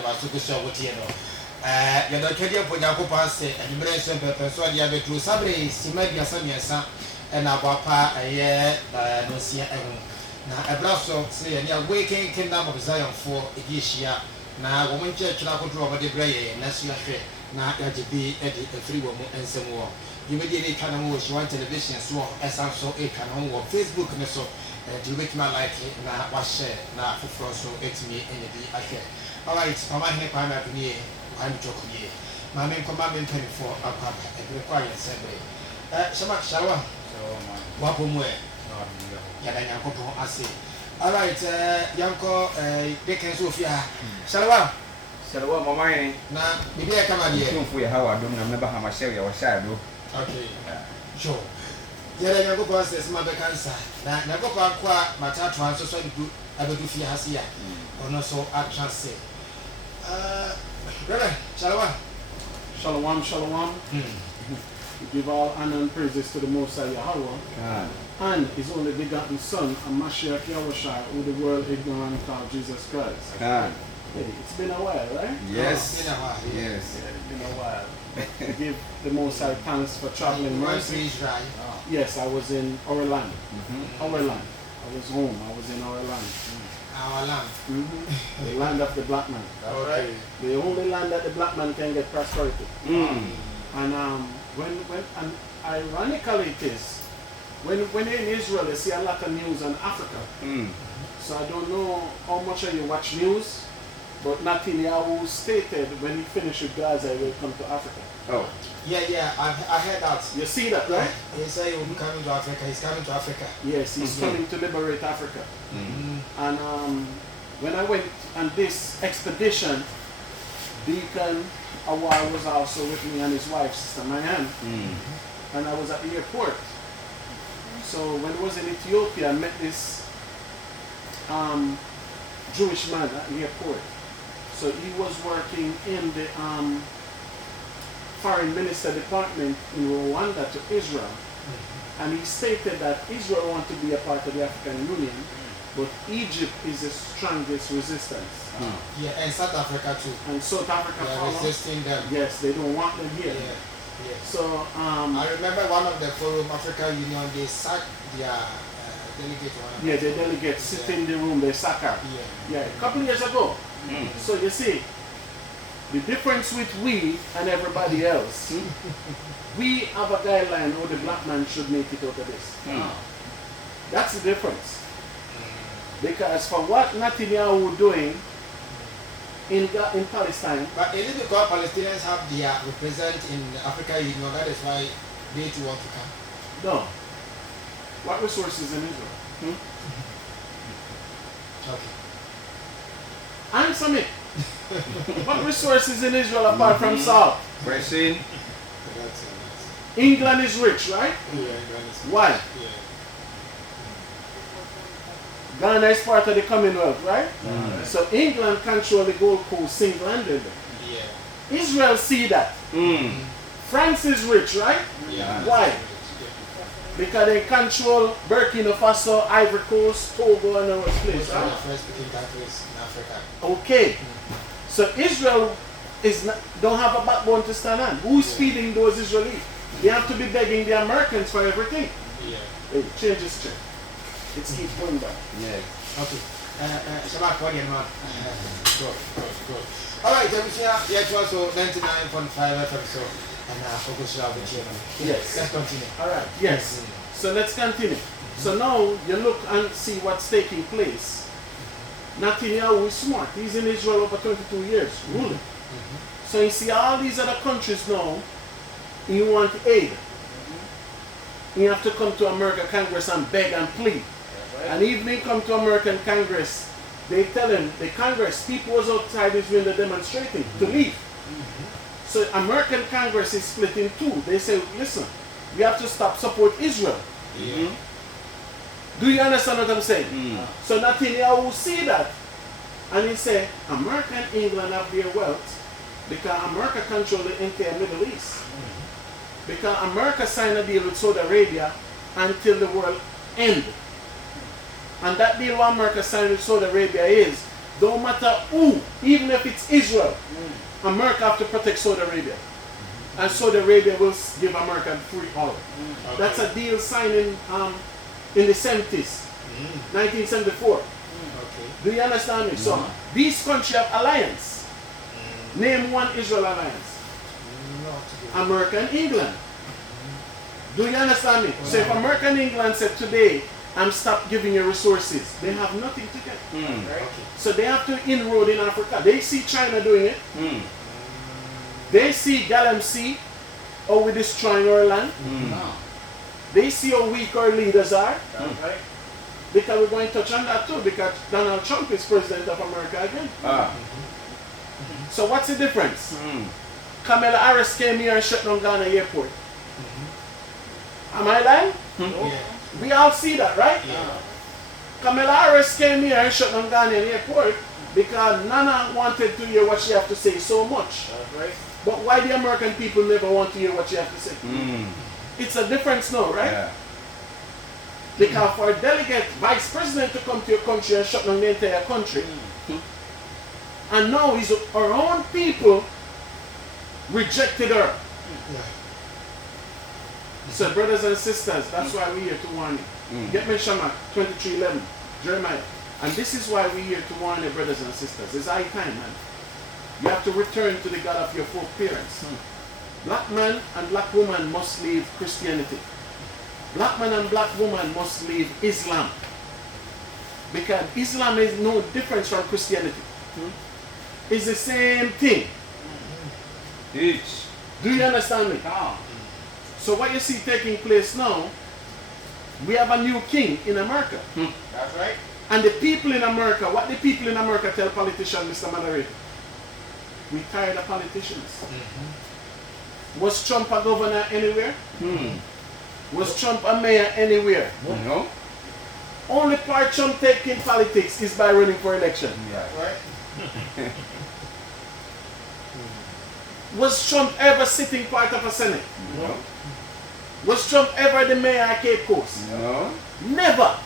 was so what you know. You know, Kedia Ponyaco Pass and Liberation Pepper, so you have to Sabre, Simedia Samiasa, and Abapa, a year, no see. Now, a brasso say, and you're waking Kingdom of Zion for Igishia. Now, woman church, I could draw the Bray, and that's your share. Now, to be a free woman and some more. You may get a channel, she want television, so as I'm so a channel, Facebook, and so. To make my life now was share now for so it's me in the affair. All right, my head, I'm up near, I'm joking. My main commandment penny for a papa, and require assembly. So much shower. Wapumwe. Yadanyakopo, I say. All right, Yanko, Dickens Sophia. Shalom. Shalom, my mind. Now, maybe I come out here. Don't we how I don't remember how much share your shadow. Okay, sure. Yere yango kwa se sima be cancer na go kwa matatu anso so du abedu fi hase ya ono so action say brother shalom we give all honor and praises to the Most High Yahweh and his only begotten son Mashiach Yahushua who the world ignorant called Jesus Christ. It's been a while, right? Yes. It's been a while. Yes. It's been a while. Give the Most High thanks for traveling mercy. Yes, I was in Orland. Orland. I was home. I was in Orland. Our land. The land of the black man. Okay. The only land that the black man can get prosperity. And and ironically it is when you're in Israel you see a lot of news on Africa. So I don't know how much of you watch news. But Netanyahu stated when he finished with Gaza, he will come to Africa. Oh. Yeah, I heard that. You see that, right? He said he will be coming to Africa. He's coming to Africa. Yes, he's coming to liberate Africa. And when I went on this expedition, Deacon Awar was also with me and his wife, Sister Mayan. And I was at the airport. So when I was in Ethiopia, I met this Jewish man at the airport. So he was working in the foreign minister department in Rwanda to Israel. And he stated that Israel wants to be a part of the African Union, but Egypt is the strongest resistance. Yeah, and South Africa too. And South Africa resisting them. Yes, they don't want them here. Yeah. So I remember one of the Forum Africa Union, they sacked their delegate. Yeah, the delegates sit in the room, they sack her. Yeah, a couple of years ago. So you see, the difference with we and everybody else, we have a guideline how the black man should make it out of this. That's the difference. Because for what Netanyahu doing in Palestine. But is it because Palestinians have their represent in Africa Union, that is why they too want to come? No. What resources in Israel? Okay. Answer me. What resources in Israel apart from salt? Pressing. England is rich, right? Yeah, England is rich. Why? Yeah. Ghana is part of the Commonwealth, right? So England control the Gold Coast, single-handed. Yeah. Israel see that. France is rich, right? Yeah. Why? Because they control Burkina Faso, Ivory Coast, Togo, and those places. Those are the first speaking countries in Africa. Okay. So Israel don't have a backbone to stand on. Who's feeding those Israelis? They have to be begging the Americans for everything. Yeah. Hey, change this check. It's keep going back. Yeah. Okay. Shabbat Korean man. Good. All right, then we share the also 99.5 FM. So, and focus on the channel. Yes. Let's continue. All right. Yes. So let's continue. So now you look and see what's taking place. Netanyahu is smart. He's in Israel over 22 years ruling. So you see all these other countries now, you want aid. You have to come to American Congress and beg and plead. And even they come to American Congress, they tell him, the Congress, people was outside his window demonstrating to leave. So American Congress is split in two. They say, listen, we have to stop support Israel. Do you understand what I'm saying? So Netanyahu will see that. And he say, America and England have their wealth because America control the entire Middle East. Because America signed a deal with Saudi Arabia until the world end. And that deal what America signed with Saudi Arabia is don't matter who, even if it's Israel, America have to protect Saudi Arabia. And Saudi Arabia will give America free oil. Okay. That's a deal signed in the 70s, 1974. Okay. Do you understand me? So these countries have alliance. Name one Israel alliance. Not America and England. Do you understand me? So if America and England said today, I'm stop giving you resources, they have nothing to get. okay. So they have to inroad in Africa. They see China doing it. They see Galamsey, how we destroying our land. They see how weak our leaders are. Right. Because we're going to touch on that too, because Donald Trump is president of America again. So what's the difference? Kamala Harris came here and shut down Ghana airport. Am I lying? Yeah. We all see that, right? Yeah. Kamala Harris came here and shut down Ghana airport because Nana wanted to hear what she have to say so much. Right. But why the American people never want to hear what she have to say? It's a difference now, right? Yeah. Because for a delegate, vice president to come to your country and shut down the entire country, and now it's our own people rejected her. Yeah. So brothers and sisters, that's why we're here to warn you. Get me Shammah 23:11, Jeremiah. And this is why we're here to warn you, brothers and sisters. It's high time, man. You have to return to the God of your foreparents. Black man and black woman must leave Christianity. Black man and black woman must leave Islam. Because Islam is no different from Christianity. It's the same thing. Teach. Do you understand me? So what you see taking place now, we have a new king in America. That's right. And the people in America, what the people in America tell politicians, Mr. Moderator? We tired of politicians. Was Trump a governor anywhere? Was Trump a mayor anywhere? No? Only part Trump taking politics is by running for election. Yeah. Right. Was Trump ever sitting part of a Senate? No? Was Trump ever the mayor of Cape Coast? No? Never.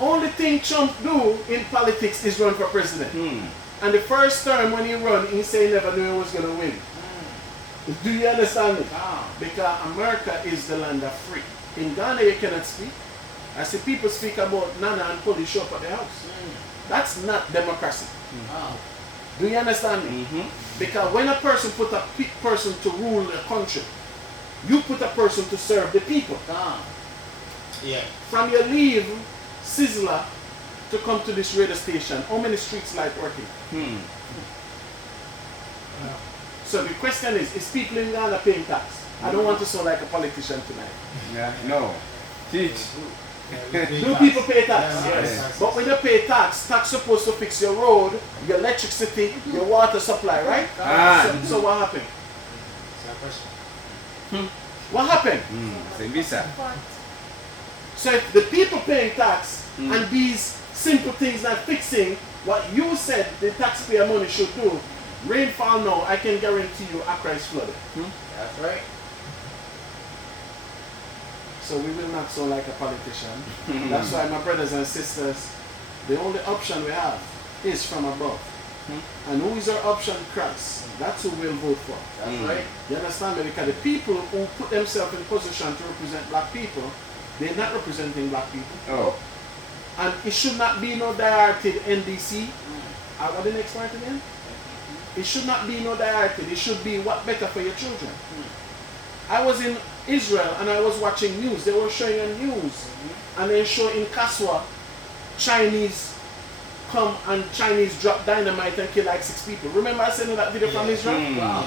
Only thing Trump do in politics is run for president. And the first term when he run, he say he never knew he was going to win. Do you understand it? Because America is the land of free. In Ghana you cannot speak. I see people speak about Nana and police show up at the house. That's not democracy. Do you understand me? Because when a person put a person to rule a country, you put a person to serve the people. Yeah. From your leave, Sizzler, to come to this radio station, how many streets light working? So the question is people in Ghana paying tax? I don't want to sound like a politician tonight. Yeah. No. Teach. Do people pay tax? Yeah, Yes. But when you pay tax, tax supposed to fix your road, your electricity, your water supply, right? So what happened? What happened? Say visa. So if the people paying tax and these simple things not fixing what you said the taxpayer money should do, rainfall now, I can guarantee you Accra is flooded. That's right. So we will not sound like a politician. That's why, my brothers and sisters, the only option we have is from above. And who is our option? Christ. That's who we'll vote for. That's right. You understand me? Because the people who put themselves in position to represent black people, they're not representing black people. Oh. And it should not be no directed NDC. What the next part again? It should not be no directed. It should be what better for your children. I was in Israel and I was watching news. They were showing a news. And they show in Kaswa, Chinese come and Chinese drop dynamite and kill like 6 people. Remember I sent you that video from Israel? Wow.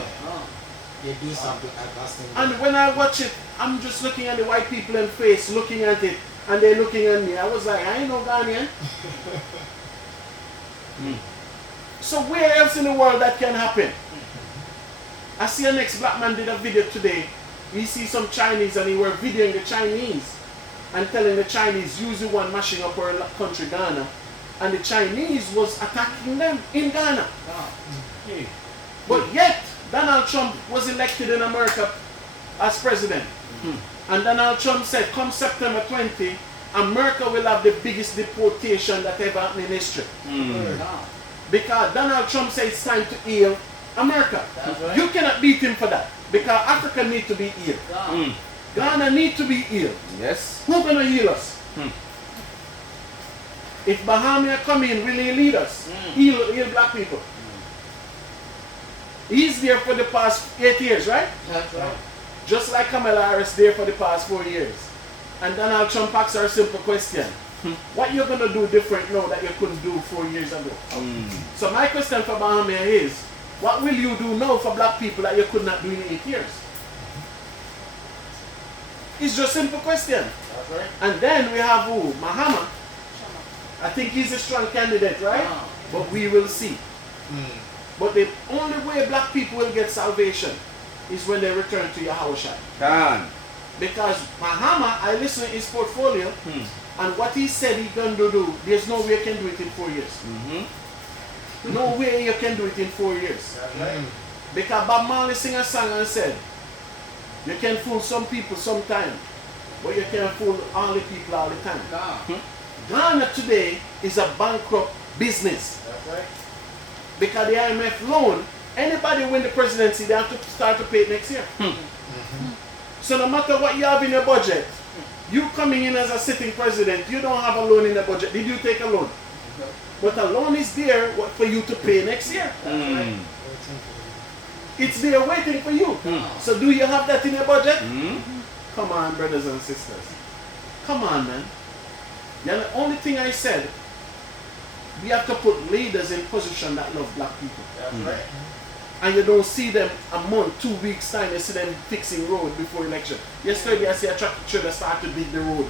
They do something advancing. And when I watch it, I'm just looking at the white people in face, looking at it, and they're looking at me. I was like, I ain't no Ghanaian. So where else in the world that can happen? I see an ex-black man did a video today. He see some Chinese and he were videoing the Chinese and telling the Chinese, use the one mashing up our country, Ghana. And the Chinese was attacking them in Ghana. But yet, Donald Trump was elected in America as president. And Donald Trump said, come September 20, America will have the biggest deportation that ever happened in history. Because Donald Trump said it's time to heal America. Right. You cannot beat him for that. Because Africa need to be healed. Ghana need to be healed. Yes. Who's gonna heal us? If Bahamian come in, will he lead us? Heal black people. He's there for the past 8 years, right? That's right. Just like Kamala Harris there for the past 4 years. And Donald Trump asks her a simple question. What you gonna do different now that you couldn't do 4 years ago? So my question for Bahamian is, what will you do now for black people that you could not do in 8 years? It's just a simple question. That's right. And then we have who? Mahama. I think he's a strong candidate, right? But we will see. But the only way black people will get salvation is when they return to Yahushua. Can. Because Mahama, I listen to his portfolio, and what he said he's going to do, there's no way you can do it in 4 years. No way you can do it in 4 years. That's right. Because Bob Marley sing a song and said, you can fool some people sometime, but you can't fool all the people all the time. Ghana today is a bankrupt business. That's right. Because the IMF loan, anybody win the presidency, they have to start to pay it next year. So no matter what you have in your budget, you coming in as a sitting president, you don't have a loan in the budget. Did you take a loan? But a loan is there for you to pay next year. It's there waiting for you. So do you have that in your budget? Come on, brothers and sisters. Come on, man. Yeah, the only thing I said, we have to put leaders in position that love black people. That's right. And you don't see them a month, 2 weeks time, you see them fixing road before election. Yesterday I see a tractor trailer start to dig the road.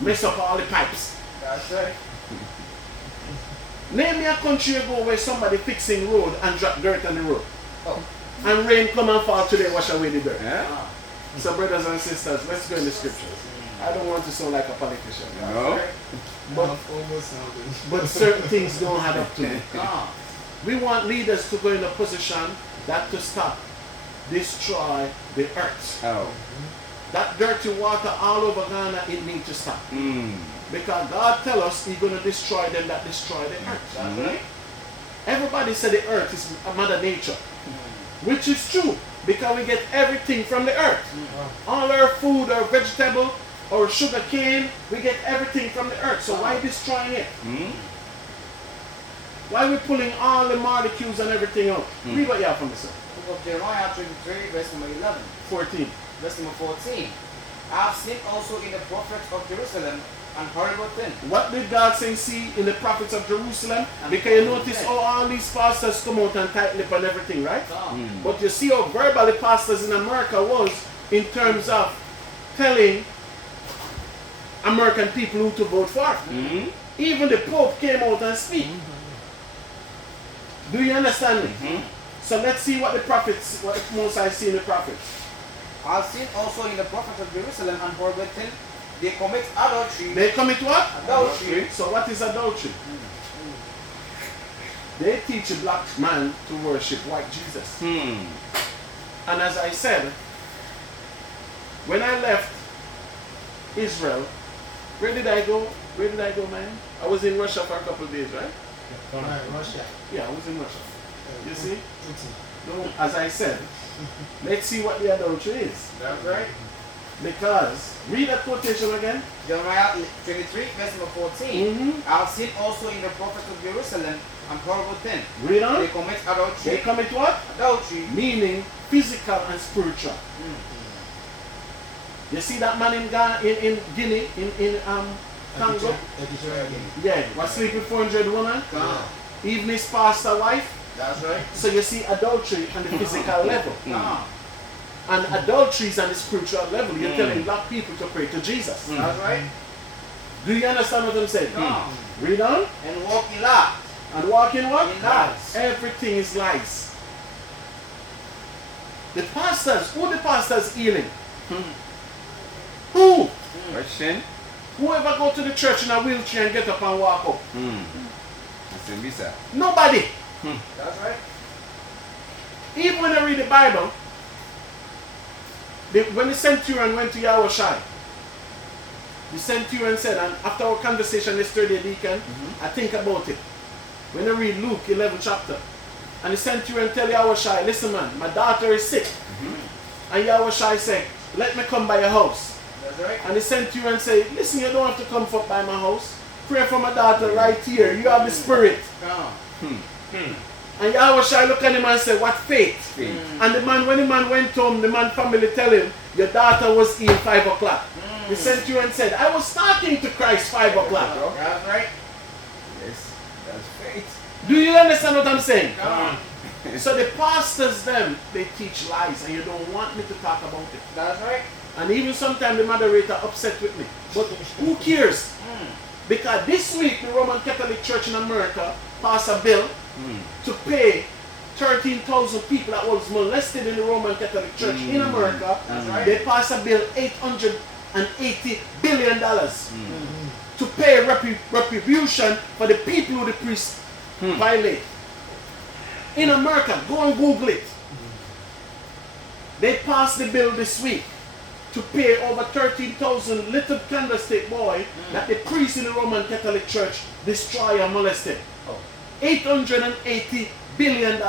Mess up all the pipes. That's right. Name me a country ago where somebody fixing road and drop dirt on the road. Oh. And rain come and fall today, wash away the dirt. Yeah. So brothers and sisters, let's go in the scriptures. I don't want to sound like a politician. No. But certain things don't add up to me. Ah. We want leaders to go in a position that to stop, destroy the earth. Oh. That dirty water all over Ghana, it needs to stop. Because God tell us He's going to destroy them that destroy the earth. That's right. Everybody said the earth is a mother nature. Which is true. Because we get everything from the earth. All our food, our vegetable, our sugar cane, we get everything from the earth. So why destroying it? Why are we pulling all the molecules and everything out? Read what you have from the sir. Book of Jeremiah 23, verse number 11. 14. Verse number 14. I have seen also in the prophets of Jerusalem an horrible thing. What did God say see in the prophets of Jerusalem? Because you notice how all these pastors come out and tight lip and everything, right? But you see how verbal the pastors in America was in terms of telling American people who to vote for. Even the Pope came out and speak. Do you understand me? So let's see what the prophets, what the Most High see in the prophets. I have seen also in the prophets of Jerusalem an horrible thing. They commit adultery. They commit what? Adultery. So what is adultery? They teach a black man to worship white Jesus. And as I said, when I left Israel, where did I go? Where did I go, man? I was in Russia for a couple of days, right? Russia. Yeah, I was in Russia. You see? No, as I said, let's see what the adultery is. That's right. Because, read that quotation again. Jeremiah 23, verse number 14. I have seen also in the prophets of Jerusalem an horrible thing. Read on. They commit adultery. They commit what? Adultery. Meaning physical and spiritual. You see that man in Ghana, in Guinea, in Congo? Yeah, was sleeping with 400 women. Even his pastor wife. That's right. So you see adultery on the physical level. And adultery is on the spiritual level. You're telling black people to pray to Jesus. That's right. Do you understand what I'm saying? No. Read on. And walk in lies. And walk in what? In lies. Everything is lies. The pastors, who the pastors healing? Who? Question? Whoever go to the church in a wheelchair and get up and walk up? That's a visa. Nobody. That's right. Even when I read the Bible, when the centurion went to Yahushua, The centurion said, and after our conversation yesterday, Deacon, I think about it. When I read Luke 11 chapter, and the centurion tell Yahushua, listen man, my daughter is sick. And Yahushua said, let me come by your house. That's right. And the centurion said, listen, you don't have to come up by my house. Pray for my daughter right here. You have the spirit. Come on. And Yahushua look at him and said, what faith? Faith. And the man, when the man went home, the man family tell him, your daughter was ill 5 o'clock. The centurion said, I was starting to Christ 5 o'clock. That's right. Yes, that's faith. Do you understand what I'm saying? Come on. So the pastors them, they teach lies and you don't want me to talk about it. That's right. And even sometimes the moderator upset with me. But who cares? Because this week the Roman Catholic Church in America passed a bill to pay 13,000 people that was molested in the Roman Catholic Church in America. That's right. They passed a bill $880 billion to pay retribution for the people who the priests violate. In America, go and Google it. They passed the bill this week to pay over 13,000 little candlestick boy that the priests in the Roman Catholic Church destroy and molested. $880 billion.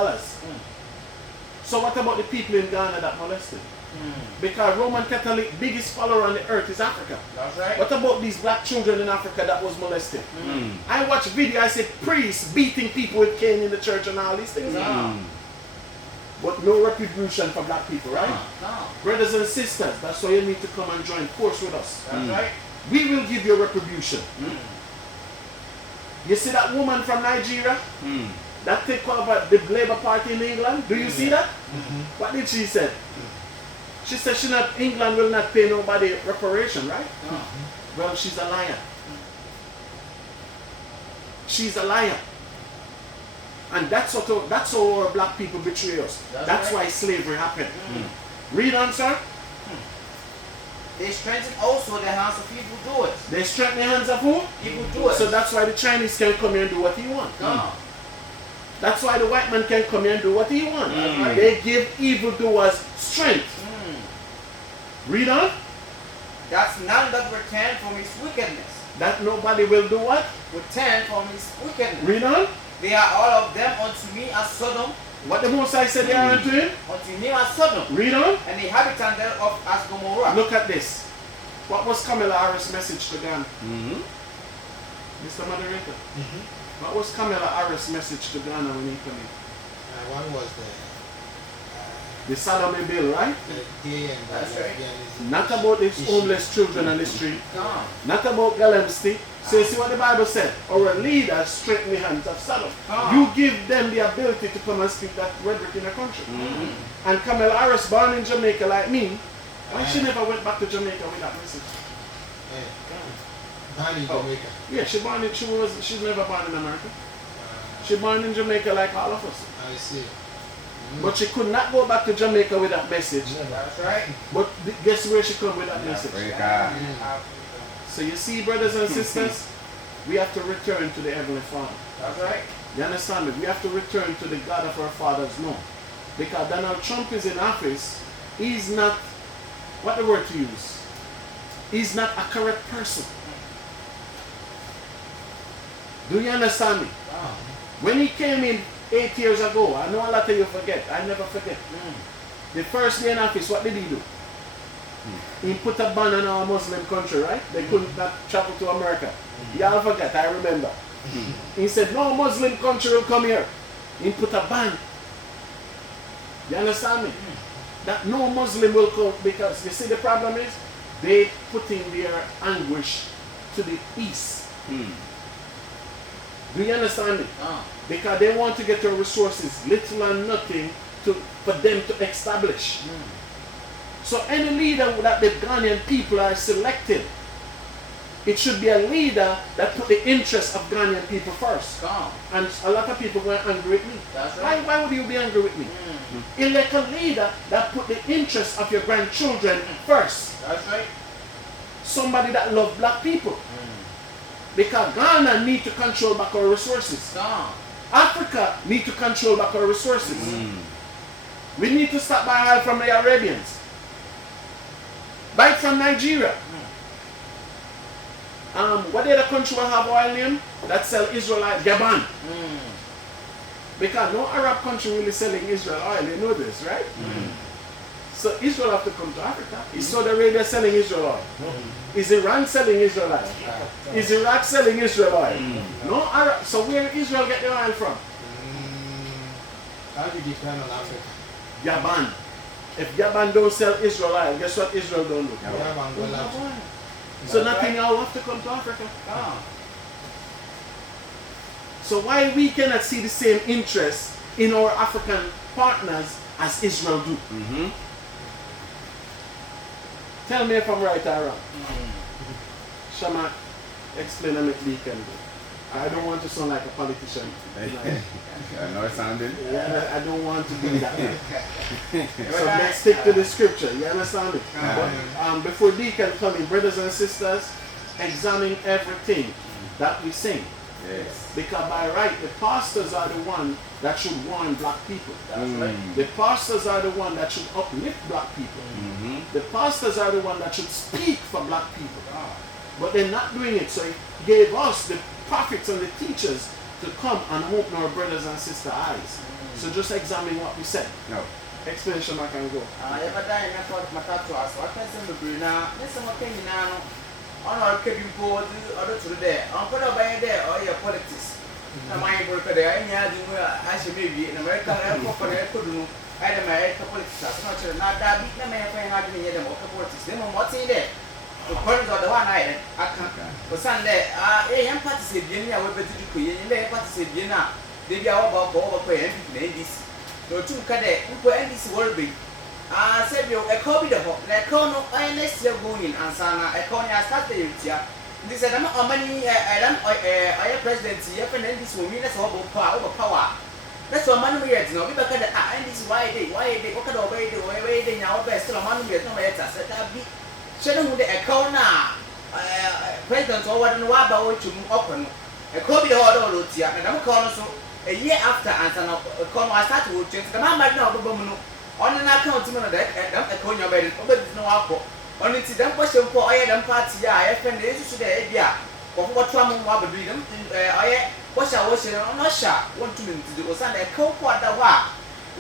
So what about the people in Ghana that molested? Because Roman Catholic biggest follower on the earth is Africa. That's right. What about these black children in Africa that was molested? I watch video, I say priests beating people with cane in the church and all these things. But no retribution for black people, right? No. Brothers and sisters, that's why you need to come and join course with us. That's right. We will give you retribution. You see that woman from Nigeria that take over the Labour Party in England? Do you see that? What did she say? She said England will not pay nobody reparation, right? Well, she's a liar. She's a liar. And that's how our black people betray us. That's why slavery happened. Read on, sir. They strengthen also the hands of evildoers. They strengthen the hands of who? Evildoers. So that's why the Chinese can come here and do what he wants. That's why the white man can come here and do what he wants. They give evildoers strength. Read on. That's none that return from his wickedness. That nobody will do what? Return from his wickedness. Read on. They are all of them unto me as Sodom. What the Most High said they are unto him? Unto me as Sodom. Read on. And the inhabitants thereof as Gomorrah. Look at this. What was Kamala Harris' message to Ghana? Mr. Moderator. What was Kamala Harris' message to Ghana when he came in? One was The Salome bill, right? the gay and That's right. lesbianism. Not about the homeless children on the street. No. Not about Galamsey. So you see what the Bible said? Our leaders strengthen the hands of Sodom. You give them the ability to come and speak that rhetoric in a country. And Kamala Harris, born in Jamaica like me, why she never went back to Jamaica with that message? Born in Jamaica. Yeah, she's never born in America. She born in Jamaica like all of us. I see. But she could not go back to Jamaica with that message. That's right. But guess where she come with that message? Africa. So you see, brothers and sisters, we have to return to the Heavenly Father. That's right. You understand me? We have to return to the God of our fathers now. Because Donald Trump is in office, he's not, what the word to use? He's not a correct person. Do you understand me? When he came in 8 years ago, I know a lot of you forget, I never forget. The first day in office, what did he do? He put a ban on our Muslim country, right? They couldn't not travel to America. Y'all forget, I remember. He said, no Muslim country will come here. He put a ban. You understand me? That no Muslim will come, because you see the problem is, they putting their anguish to the east. Do you understand me? Because they want to get their resources, little and nothing, for them to establish. So any leader that the Ghanaian people are selected, it should be a leader that put the interests of Ghanaian people first. And a lot of people were angry with me. That's right. Why would you be angry with me? Elect a leader that put the interests of your grandchildren first. That's right. Somebody that loves black people. Because Ghana need to control back our resources. Africa need to control back our resources. We need to stop buying oil from the Arabians. Buy it from Nigeria. What other country will have oil name that sell Israelite? Gabon. Because no Arab country really selling Israel oil. You know this, right? So Israel have to come to Africa. Is Saudi Arabia selling Israel oil? Is Iran selling Israel oil? Is Iraq selling Israel oil? No Arab. So where Israel get the oil from? How do you depend on Africa? Gabon. If Gabon don't sell Israel oil, guess what Israel don't do? So nothing else have to come to Africa. So why we cannot see the same interest in our African partners as Israel do? Tell me if I'm right or wrong. Shamak, explain and make me can do. I don't want to sound like a politician. I know it sounded. Yeah, I don't want to be that way. So let's stick to the scripture. You understand it? But, before Deacon coming, brothers and sisters, examine everything that we sing. Yes. Because by right, the pastors are the one that should warn black people. That's right. The pastors are the one that should uplift black people. The pastors are the one that should speak for black people. But they're not doing it. So he gave us, the prophets and the teachers, to come and open our brothers and sisters' eyes. So just examine what we said. No. Explanation I can go. On our cabin board, other to there, on put up by there, or your politics. My work there, and I should maybe in America, I could do. I am American politics, not that big, no man, I didn't hear them of politics. Then what's in there? The point of the one I can't. For Sunday, I am participating, I will be to do, you may participate now. They are about over and this. No two cadet, who put this world big. Said you a copy the hop, like Colonel, I next year going and Sana, a corner started here. This is a money, I am presidency, and this will mean that's all power. That's what money we had, no, we back at the end is why they walk away the way they now best of money we have no matter. Said that be Shannon with a corner, president or what and what about to open a copy the order, and I'm calling so a year after, and Sana, a corner I started to change the man might know the woman. On an account of that, a corner bed, but no alcohol. On it's them question for I am party, I have this to the idea of what Trump will be them. I wash our washing on a shop, 1 2 minutes to do Sunday, a cold water.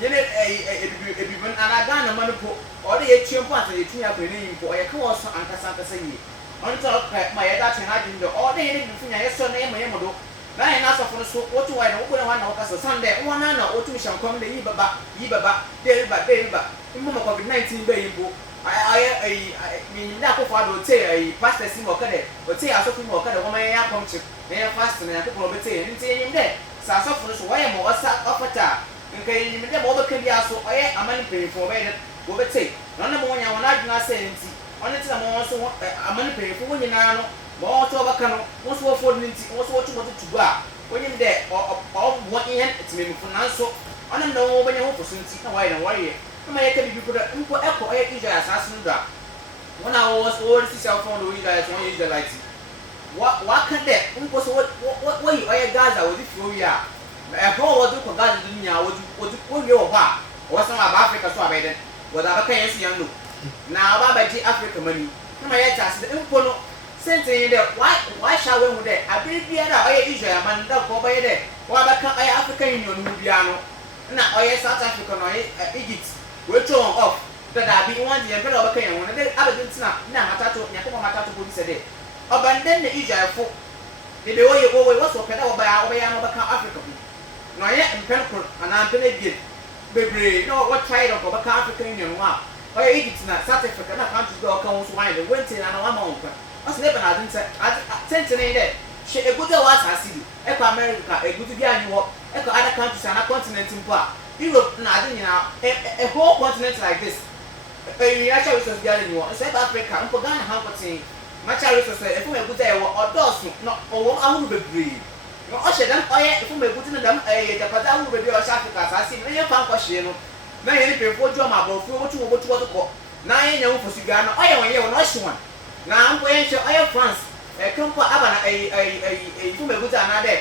You know, and I got a money for all the 18 parts of the 2 have been for a course and Cassandra saying. On top of my adoption, I didn't do all day between a son name and Yamado. Nine hours of so what do I open one of us Sunday, 1 hour or 2 shall come the Ibaba, Deliver, in COVID-19 baby. I mean, that will say a pastor Simocade, but say I saw him walk at a woman puncture, they are fasting and a couple of it and say him there. Sassafras, why am I offer tar? And can you never overcome the asso? I am money paying for it. What say? None of one I not saying, on it, I'm also a money paying for when you know. More to overcome, what's what for what's what you wanted to go. When you're there, or what you had to make for now, so I don't know when you hope for something. Why don't worry. I may have you put an input echo assassin. When I was all this cell phone, you guys want to use the light. What can that? What way are guys? I would if you are. A whole lot of guys in your would you what? What's some of Africa so I made it? What I can't see you. Now, I buy Africa money. My head has the input. Saying that why shall we with that? I believe the other Israel man that go by there. Why back African Union Nubiano? Now I South African or Egypt. We're thrown off. That I be one the emperor of Kenya. When they have a snap, now Matato, Yakoma Matato police a day. Abandon the Israel folk. They be way over what's okay by our way and overcome Africa. No, yet in Penco and I'm Penegate. Baby, no, what tried of overcome African Union? Wow. Or Egypt, not South Africa, not countries go accounts wine, the winter and one month. What's never I sent to that. She a good was I see. Echo America, a good guy you walk, echo other countries and a continent in part. Europe, nothing now, a whole continent like this. A natural resource gathering you want. South Africa, and Pagana Hampton, natural resources, if we a good day or does not, or I will be breed. No, I said, if we may put in them, the Padam will be South Africa. I see many pound question. Now, anything for drama about what you want to call. 9 young for Sugano, I am a nice one. Now I'm going to Air France. Come for Abana, a woman with another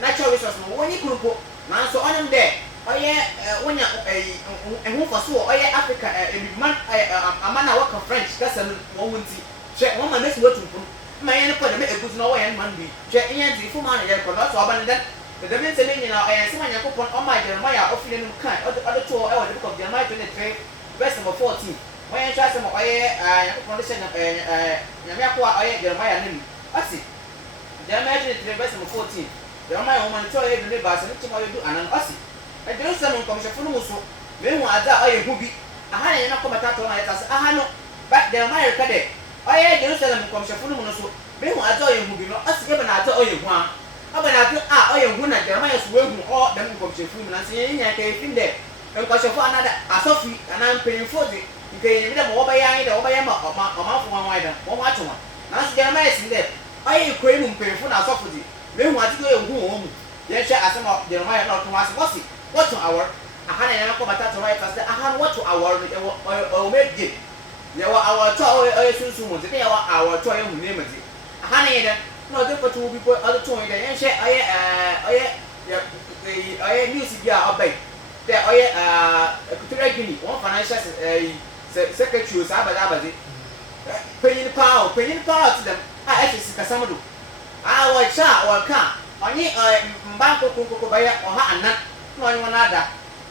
natural resource. When you could put now, so on them there. Oh, yeah, when you're a for so, oh, yeah, Africa, a man, I work of French, that's a woman. Check one man, let's go to my put a good no and man be. Check in the full money, I could not so abandon. But the means I see when you put on my Jeremiah offering kind, other 2 hours of Jeremiah 23, best number 14. When I try some condition of Yamaka, Jeremiah, I see. Jeremiah 23, best number 14. Jeremiah woman told every bus and to do an assy. I do some comes a full muso. Then what that I movie. I had enough combatants as I know. But Jeremiah Cadet. I Jerusalem comes a full muso. Then what I told you, movie, not as given I told you one. I am one at Jeremiah's working all them comes a full and saying I came there. And because of another, a Sophie, and I'm paying for it. You can get them over by a mouth for one wider, one watch one. Now Jeremiah is in there. I am craving paying for our Sophie. Then what to go home? Yes, as some of Jeremiah not to ask what's it? What to our? I had an accommodate right as I had what to our or make it. There were our toy or soon, they are our toy who name it. Honey, no different to people other toy and share I music yeah obey. There are one financial secretary Sabbath. Paying power to them. I actually see some of them. I was shot or can't. Only Banco Kukubaya or Hannah, no one other.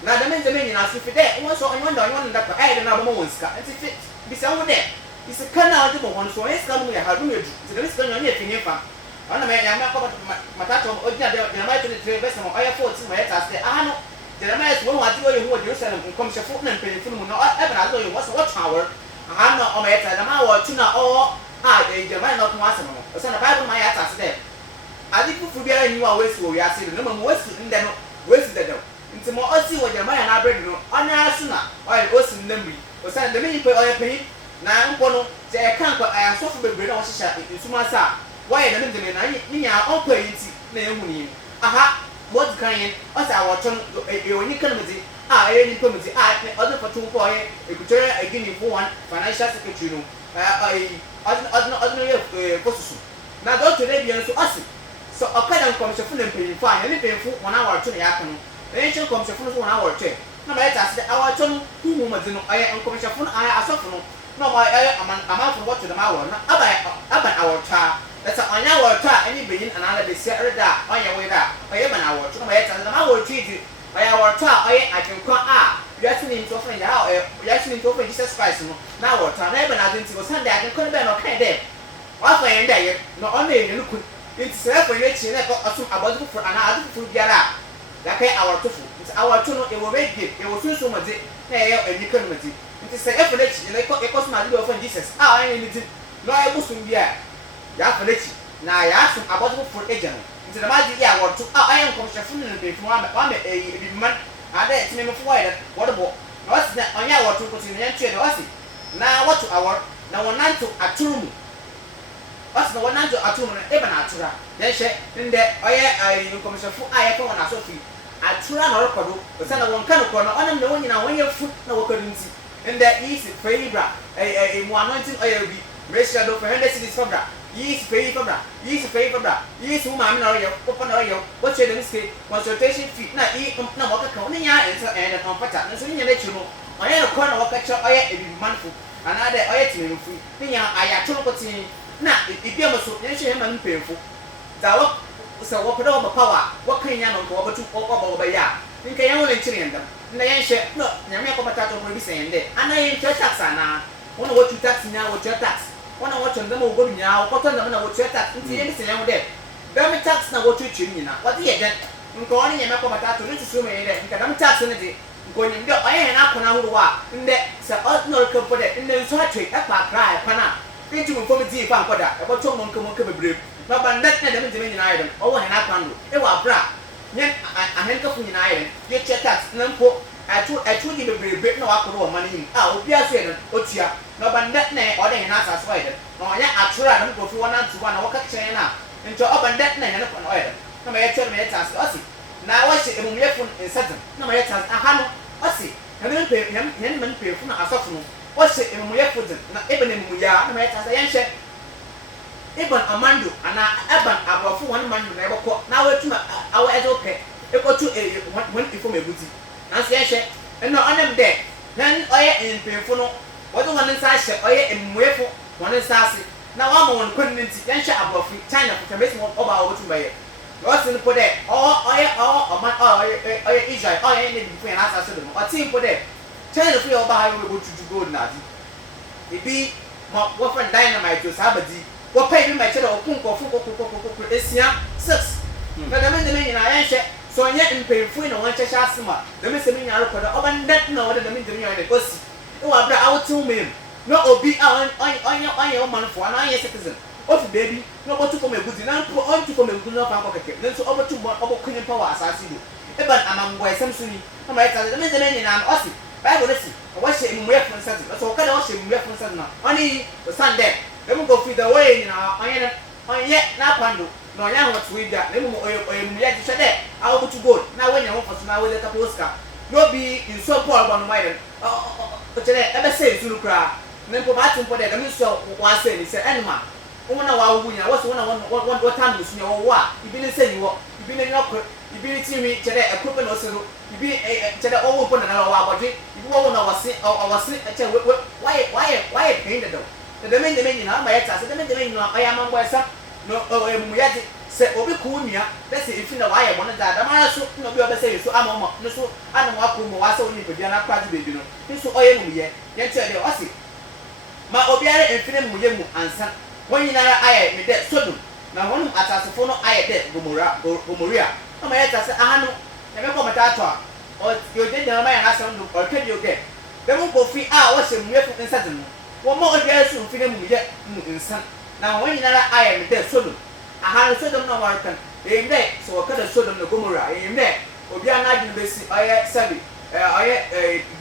Now the men ask if there was on one that I had another moment's car. And it is over there. It's a canal to one, so it's coming here. How do you do this? Going on here, Finny Farm. On the man, I'm not going to Matato, Jeremiah 23, best of my efforts in my head. I say, I know. Jeremiah is one I tell you what you said and comes a foot and pay for no ever. I told you what's a watchtower. I'm not on my head. I'm out to know all. Jeremiah not once a moment. The son of Bible, my ass there. I think if we are in your ways, we are seeing the number West in them, West the devil. Into more see what Jeremiah and I bring you on our sooner, or it was in them. Or send the mini pay or pay. Now, Pono, say I can't, I am so for the bread on Shisha in Sumasa. Why the minute I own paying name. Aha, what's kind as our turn, a unique committee. Any committee, I other for 2 boys, a good again for one financial secretary. Ordinary position. Now, go to them to us. So, a kind of comes a full and paying fine, and paying for 1 hour to the afternoon. The ancient comes a full 1 hour check. No, let us our turn, who was in I am commission, I are suffering. No, I am amount for what to the hour, about our child. That's an hour child, any being another desert that on your way there. I am an hour to my head, and I will treat it by our child. I can call you asking him to offend out, you asking him to offend Jesus Christ. Now, what time I didn't see was Sunday, I can be okay there. What I am there, not only you look. It's self-relating about for another food gala. Like our tofu. It's our tune, it will make it. It will soon so much. Hey, and you can make it. It is a effort, like it cost my little friend Jesus. I ain't it. No, I was from here. Yaffaleti. Now I asked him about for agent. Into the magic year or 2. I am construction and pay for 1 month. I did to me before that. What about? What's that on your 2 percent and trade was it? Now what to our now 1 to a 2. What's the 1 to a 2 even Atura? Then she in there, I commission for I have one Sophie. Atura or Kodo, but send a 1 kind of corner on the one you know when your foot no currency. And that is Fabra, a 119 oil be, racial for 100 cities from that. Yeast Fabra, yeast Fabra, yeast whom I'm not open oil, what's your landscape, consultation fee, not eat no walk a corner and a comforter, and so you let you know. I have a corner walk at your oil every month, another oil to me free. Then I have 2 now, if you must mention him and painful. That so what put over power, what can you know over 2 over ya? Think I only chilling them. No, Yamako Potato will be saying that. And I ain't your tax now. One of what you tax now with your tax. One of what you them will go now, what on them with your tax. See anything out there. Very tax now what you chilling now. What the again? Calling Yamako Potato, little swimming in there, because I'm taxing it. Going in there, I ain't up on our walk. In there, so no company in the country, a park cry, Pana. Into a committee, Pankoda, about 2 months come brave. No, but that's not the Dominion Island, or an Apando. It was bra. Yet, I handcuff in Island, get your tax, Nampo. I told you to be break no alcohol money. I will be a said, Otia. No, but that name or they not as well. No, I try to go to 1 to 1 walk at China. Into up and that name upon oil. No, I tell me that's us. Now I see a million in Sutton. No, I tell Ahano, Ossie. And then pay him, Henman pay from a sophomore. What's it in my foot? Not even in Muya, no matter as I answer. Even Amando and Aban about 1 month never caught. Now it's our okay. It got to a 1 before my booty. Nancy, and no on them there. Then I in Pinfono. What the one inside ship, I in Wefo, one is sassy. na wa ma won kwanti yan hwe abrofi China for base mo oba wo tumba ye o sin po de o man o Israel o ye ne bi fu yan asa so de o tin po de China fu ye oba ha we go tutu gold na di ebi mo wo friend dynamite to sabadi wo pay bi ma chere o kun ko fu ko esia 6 na da men nyina yan hwe so nye mpemfu na won chesha asema da me se me nya rekoda oba ndat na wode da me ndemi nya ne kosi e wa bra awtu mem no obi on o man for na ye citizen of baby no botu ko megudi na po on tu ko megudi no fa ko keke nso obotu mo obo kunyin pa wa asase do e ban amangwa esem suni na ma eta da me ndemi nya na osi bible lesi o hye emu ye fun sase so ka da o hye emu ye fun sase na oni sunday dem go feed the way na onye na kwando no nya ho tuida na mu oyemu ya ji hwede a obutu gold na wanya ho fosu na wele kapo oscar no bi in so paul bonu mai dem o tere ebe se sunu kra na mpo ba timpo de dem so wa se ni se enema wona wa wugu nya wo so wona tan musu nya wo wa ibi ni se ni wo ibi ni nyoko ibi ni timi tere ekrope na osero ibi tere owo po na wa abode ibi wo na wase tere why pain de do de men nyina ma yeta se de men nyina aya mango esa no emu ya de se obi ku nua be se ifi na wa ye mo na da ma so no bi obe se yeso ama no so ana mo akọ mo wa se oni pedia na kwa bebi no nso oye mu ye ye tell de o se ma obi are enfine mu ye mu ansa won nyina aye me de sodom na won atasefo no aye de gomoria na ma yeta se aha no na me ko mata ato a o yo de na ma ya na asem do o kedi o ke be mu ko fi a wo se mu ye fu nsa de no wo mo obi are so enfine mu ye mu nsa na won nyina aye me de sodom aha sodom no war kan emde so kada sodom no gomora emde obi anadin besi oye sabi oye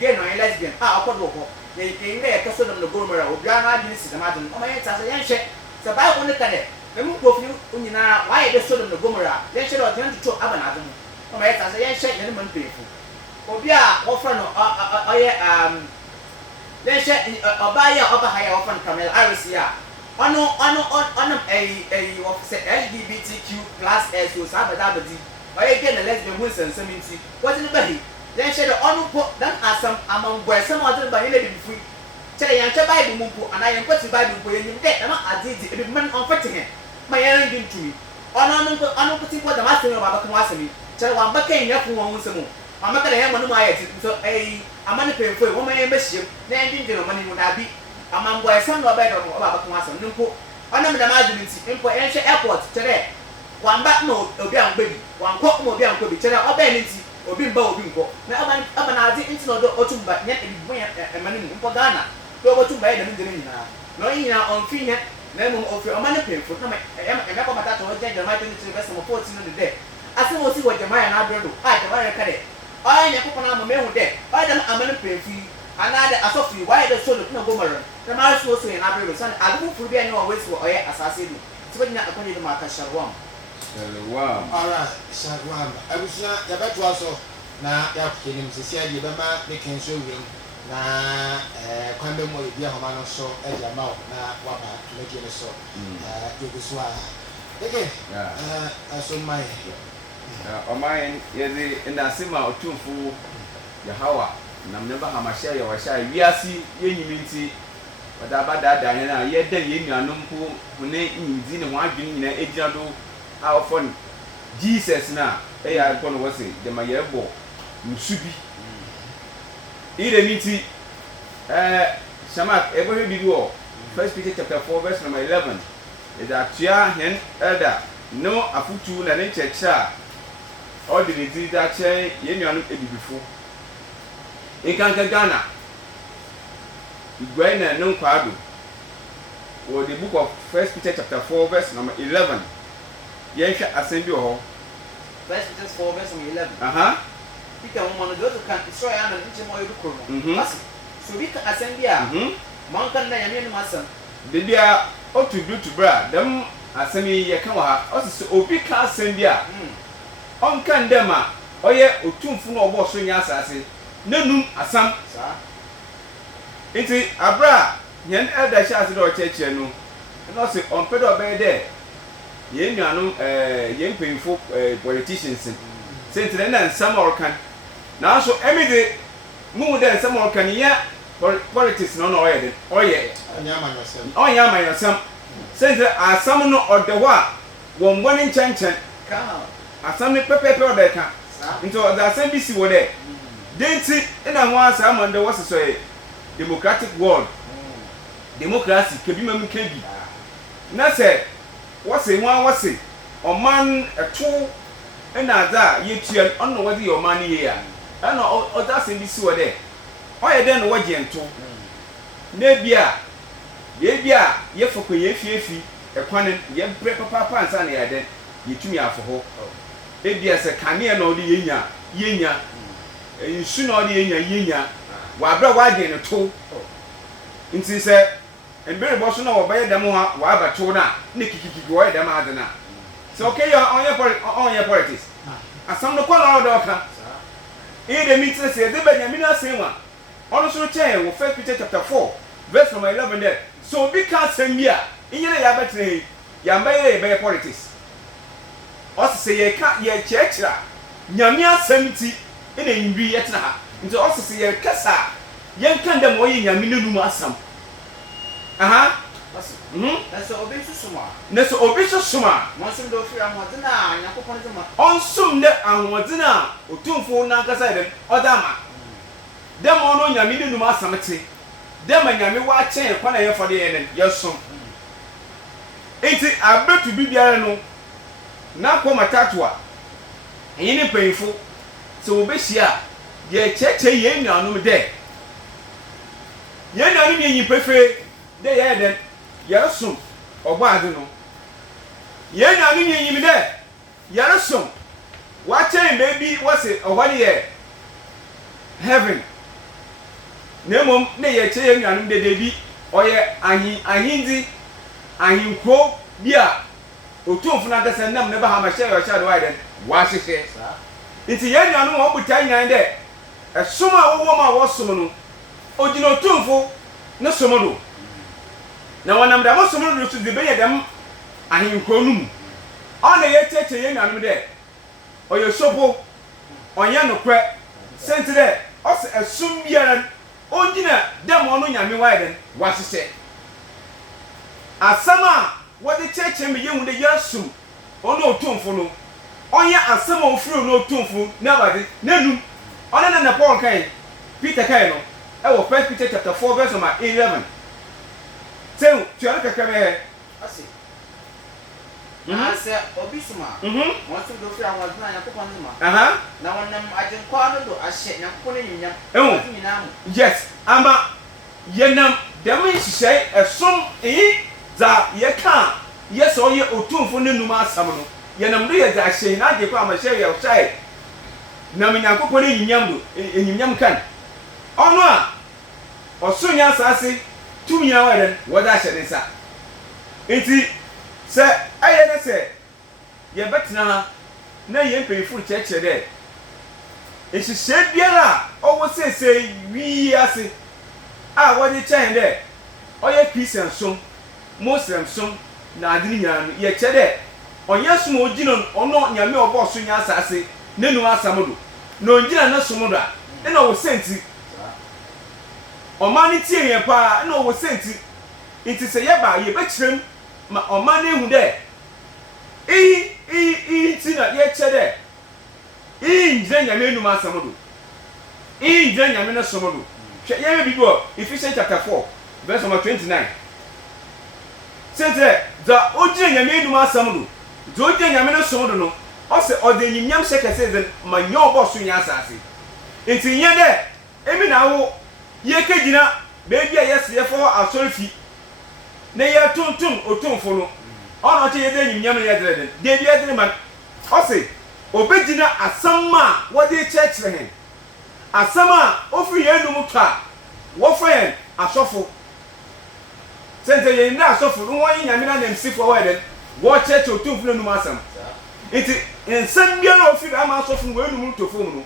gay no lesbian okodo ko ye emde ka sodom no gomora obi anadin si damadin o ma yenta se yenhwe se ba ko ne kade me mu kofi unyina wa ye de sodom no gomora yenhwe do 22 abanadin o ma yenta se yenhwe ye ne man pefu obi a wo fra no oye yenhwe oba ya oba ha ya wo fra no Kamel Arisia ono what say LGBTQ+ so sabadabadi oye get the lesbian who sensem nti what in bahi then share the ono po dan asam among boy some other ba ile bi free chere yan che bible mu po ana yan kwati bible po yenyim de na adidi e bi man on fete he ma yan ngin tumi ono ko ti po da ma se no baba ko asemi chere wa mbaka nya fu won nsemu ma maka da yan manu ma ayati so amane pemfo wo ma yan ba hiem na yan din no mani mu da bi among boy some no ba do no baba ko asemi nko ona me da ma adidi nti mpo yan she airport chere wamba no obi angbebi wanko mo obi anko bi chere oba ni nti obi mba obi nko na aba na adi nti no do otumba nya ebibo ya emani mu mpo Ghana do otumba ya da ndene nyina no nyina on fi nya na mu ofi o mane pemfo na me ko mata to je Jeremiah 23 verse 14 no de ase mo si wo Jeremiah na adro do Jeremiah ka de o nya ko na mo mehu de o da amane pemfi anade asofi why the so no gomara na ma so so na adro so na agu fu bi anya o wesi wo oye asase du tiba nyina akonye de ma ka sharwam. Wow. Alright, Shagwan. I was not the better also. Now, Yakin, Cecilia, the man, they can show you. Now, Quandam will be a Homano so, as your mouth, now, what to make it so. You will swallow. Again, I saw my. On mine, in the sima or 2 full Yahawa, and I'm never how much share your shy. We are see, you mean, but about that, Diana, yet then you are no poor, who name in Zina, one being in an agent. How fun Jesus na ya kono wose de mayebo nsubi ire miti shamak ebo he bidu 1 Peter chapter 4 verse number 11 is atua hen elder no afutu na ne checha all the digital chain ye nuanu ebibifo ikanka Ghana igwaina no kwado or the book of 1 Peter chapter 4 verse number 11 Yesha assembly ho. Verse 4 verse 11. Pika mo no do kan Israel na nche mo yedu krono. Basi. So bika assembly a man kan na yame no masam. De bia o to do to bra dem assembly ye kan wa ha. O se obi ka assembly a. On kan dem a oye otumfu no obo so nya asase. Nanum asam. Sa. Enti abra yen elder sha ase do church no. No se on pedo be there. Yen nuanu yen pemfo politicians sentre na nsam orkan na so emide mu de nsam orkan ya politics no no oye de oye Anyama yosam Sɛ asam no ɔde hɔ a wɔn bɔ ne nkyɛnkyɛn asam ne pɛpɛɛpɛ ɔde ka nti ɔde asam bi si wɔ dɛ denti ɛna ho asa ama ndɛ wɔsɛ sɛ democratic world democracy kebi mam kebi na sɛ wɔsɛ ho wɔsɛ ɔman ɛto ɛna adze a yɛtua ɔno wɔde yɛ ɔman no yie a ɛna ɔde asɛm bi si wɔ dɛ ɔyɛ dɛ na wɔgye nto na ebi a yɛfɔ kɔ yɛfiefi ɛkwan yɛbrɛ papaapa ansa na yɛdɛ yɛtumi afɔ hɔ ebi a sɛ kanea na ɔde yɛnya nsu na ɔde yɛnya wabra wagye ne to nti sɛ mbere bɔ so na wɔbɛyɛ dɛm ho a wabɛto na ne kikikiki wɔyɛ dɛm ade na sɛ ɔkɛyɛ ɔnyɛ politics asam no kɔ na ɔdɔ ɔka ɛyɛ dɛm nti sɛ yɛde Benjamin asɛm a ɔno so kyɛn wɔ 1 Peter chapter 4 verse number 11 there so obi ka asɛm bi a ɛnyɛ dɛ yɛabɛtena yi yɛambɛyɛ yɛbɛyɛ politics ɔsɛ sɛ yɛkyerɛkyerɛ a nyame asɛm ti ɛna nwiri yɛtena ha nti ɔsɛ sɛ yɛkasa a yɛnka dɛm ɔyɛ nyame n'anum asam aha nso obi susum a monsom do fi ahoɔden a Nyankopɔn de ma ɔnsom dɛ ahoɔden a otumfo nankasa yɛ dɛm ɔda ama dɛm ɔno nyame n'anum asam te dɛm a nyame wakyɛn kwan a yɛfa de yɛ dɛm yɛsom enti abɛtu bibiara no na kɔ matato a ɛyɛ ne mpanyinfo sɛ wɔbɛhyia a yɛkyɛkyɛ yɛn nuanom dɛ yɛn nuanom yɛ nyipefee dɛ yɛyɛ dɛ yɛresom ɔbɔ ade no yɛn nuanom yɛ nyim dɛ yɛresom wakyɛn baabi wɔse ɔhɔ ne yɛ heaven na mmom ne yɛkyɛ yɛn nuanom dɛ bi ɔyɛ ahindi ahinkuro bi a otumfo na dɛsɛ nam ne ba ha ma hyɛ yɛ ɔhyɛ de wayɛ dɛ wahyehyɛ nti yɛn nuanom wɔn botae nyan dɛ ɛsom a wɔwɔ ma wɔsom no ogyina otumfo ne som do na wɔnam dɛm som no so de bɛyɛ dɛm ahenkuro no mu ɔna yɛkyerɛkyerɛ yɛn nuanom dɛ ɔyɛ sopo ɔnyɛ nokorɛ sɛnti dɛ ɔsɛ ɛsom biara ɔgyina dɛm ɔno nyame wayɛ dɛ wahyehyɛ asɛm a wɔde kyerɛkyerɛ me yɛhu dɛ yɛasom ɔno otumfo no ɔnyɛ asɛm a ofiri no otumfo na abade n'anum ɔne na Paul kan Peter kan no ɛwɔ 1 Peter chapter 4 verse number 11 sɛ tuano kakra bɛyɛ ase sɛ obi suma monsom do fi ahoɔden a Nyankopɔn de ma na wɔnam agyenkwa no do ahyɛ Nyankopɔn anyunyam ɔde nyinaa mu yes ama yɛnam dɛm nhyehyɛe ɛsom eyi dza yɛka yɛ sɛ ɔyɛ otumfo n'anum asam no yɛnam do yɛ dza ahyɛ na agye kɔ amahyɛ yɛ ɔhyɛ nam Nyankopɔn anyunyam kan ɔno a ɔso nya asase tumi a wɔyɛ wɔde ahyɛ ne nsa nti sɛ ɛyɛ ne sɛ yɛbɛtena ha na yɛn mpanyinfo kyerɛkyerɛ dɛ nhyehyɛ biara a ɔwɔ seesei wii ase a wɔde kyɛn dɛ ɔyɛ Christian som Muslim som na ade ne nyinaa no yɛkyɛ dɛ ɔnyɛ som a ogyina ɔno nyame ɔbɔ so nya asase n'anum asam do na ogyina ne som do a ɛna ɔwɔ senti ɔman ne tie yɛn paa ɛna ɔwɔ senti nti sɛ yɛba yɛbɛkyerɛm ma ɔman ne ehu dɛ nti na yɛkyɛ dɛ ngyina nyame anum asam do ngyina nyame ne som do hwɛ yɛyɛ bibi wɔ Ephesians chapter 4 verse number 29 sɛnti dza ogyina nyame anum asam do dza ogyina nyame ne som do no ɔsɛ ɔde enyimnyam hyɛ kɛse dɛ ma nyɛ ɔbɔ so nya asase nti nyɛ dɛ emi na awo yɛka gyina beebi a yɛsɛ yɛfɔ asɔrefi na yɛtontom otomfo no ɔna ɔkyɛ yɛde enyimnyam no yɛdrɛ dɛ deebi yɛdrɛ ma ɔsɛ obegyina asɛm a wɔde kyerɛkyerɛ hɛn asɛm a ofiri yɛn num tɔ a wɔfɔ yɛn asɔfo sɛnti yɛn na asɔfo no wɔn yɛ nyame na namsifo wɔyɛ dɛ wɔkyerɛkyerɛ otomfo no num asɛm nti nsɛm biara ofiri ama asɔfo no wɔn num to fom no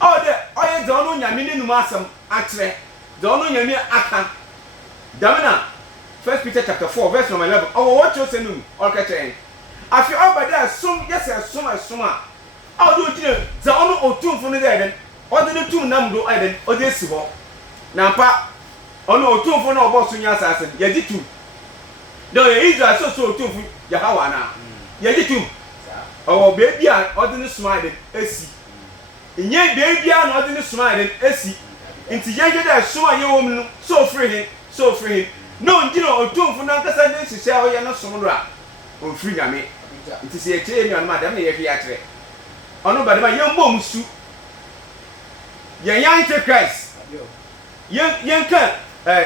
ɔde ɔyɛ dɛ ɔno nyame ne num asɛm akyerɛ dɛ ɔno nyame aka damina 1 Peter chapter 4 verse number 11 ɔwɔ wɔkyerɛ sɛ num ɔrekɛkyerɛ afi ɔbɛda som yɛsɛ som a ɔde ogyina dɛ ɔno otumfo no dɛ ɔde ne tum nam do ayɛ ɔde esi hɔ na mpa ɔno otumfo no ɔbɔ so nya asase yɛdi tum do Israel so otumfu Yahawa na ye tum o baby a odi ne smile esi inye baby a na odi ne smile esi nti ye da so a ye wo mu so free him no ndino otumfu na nkasa ne sisi a oye no som do a o free nyame nti se ye tie nyame madam na ye hwe atre ono badema ye mbom su ye yan te Christ yen kan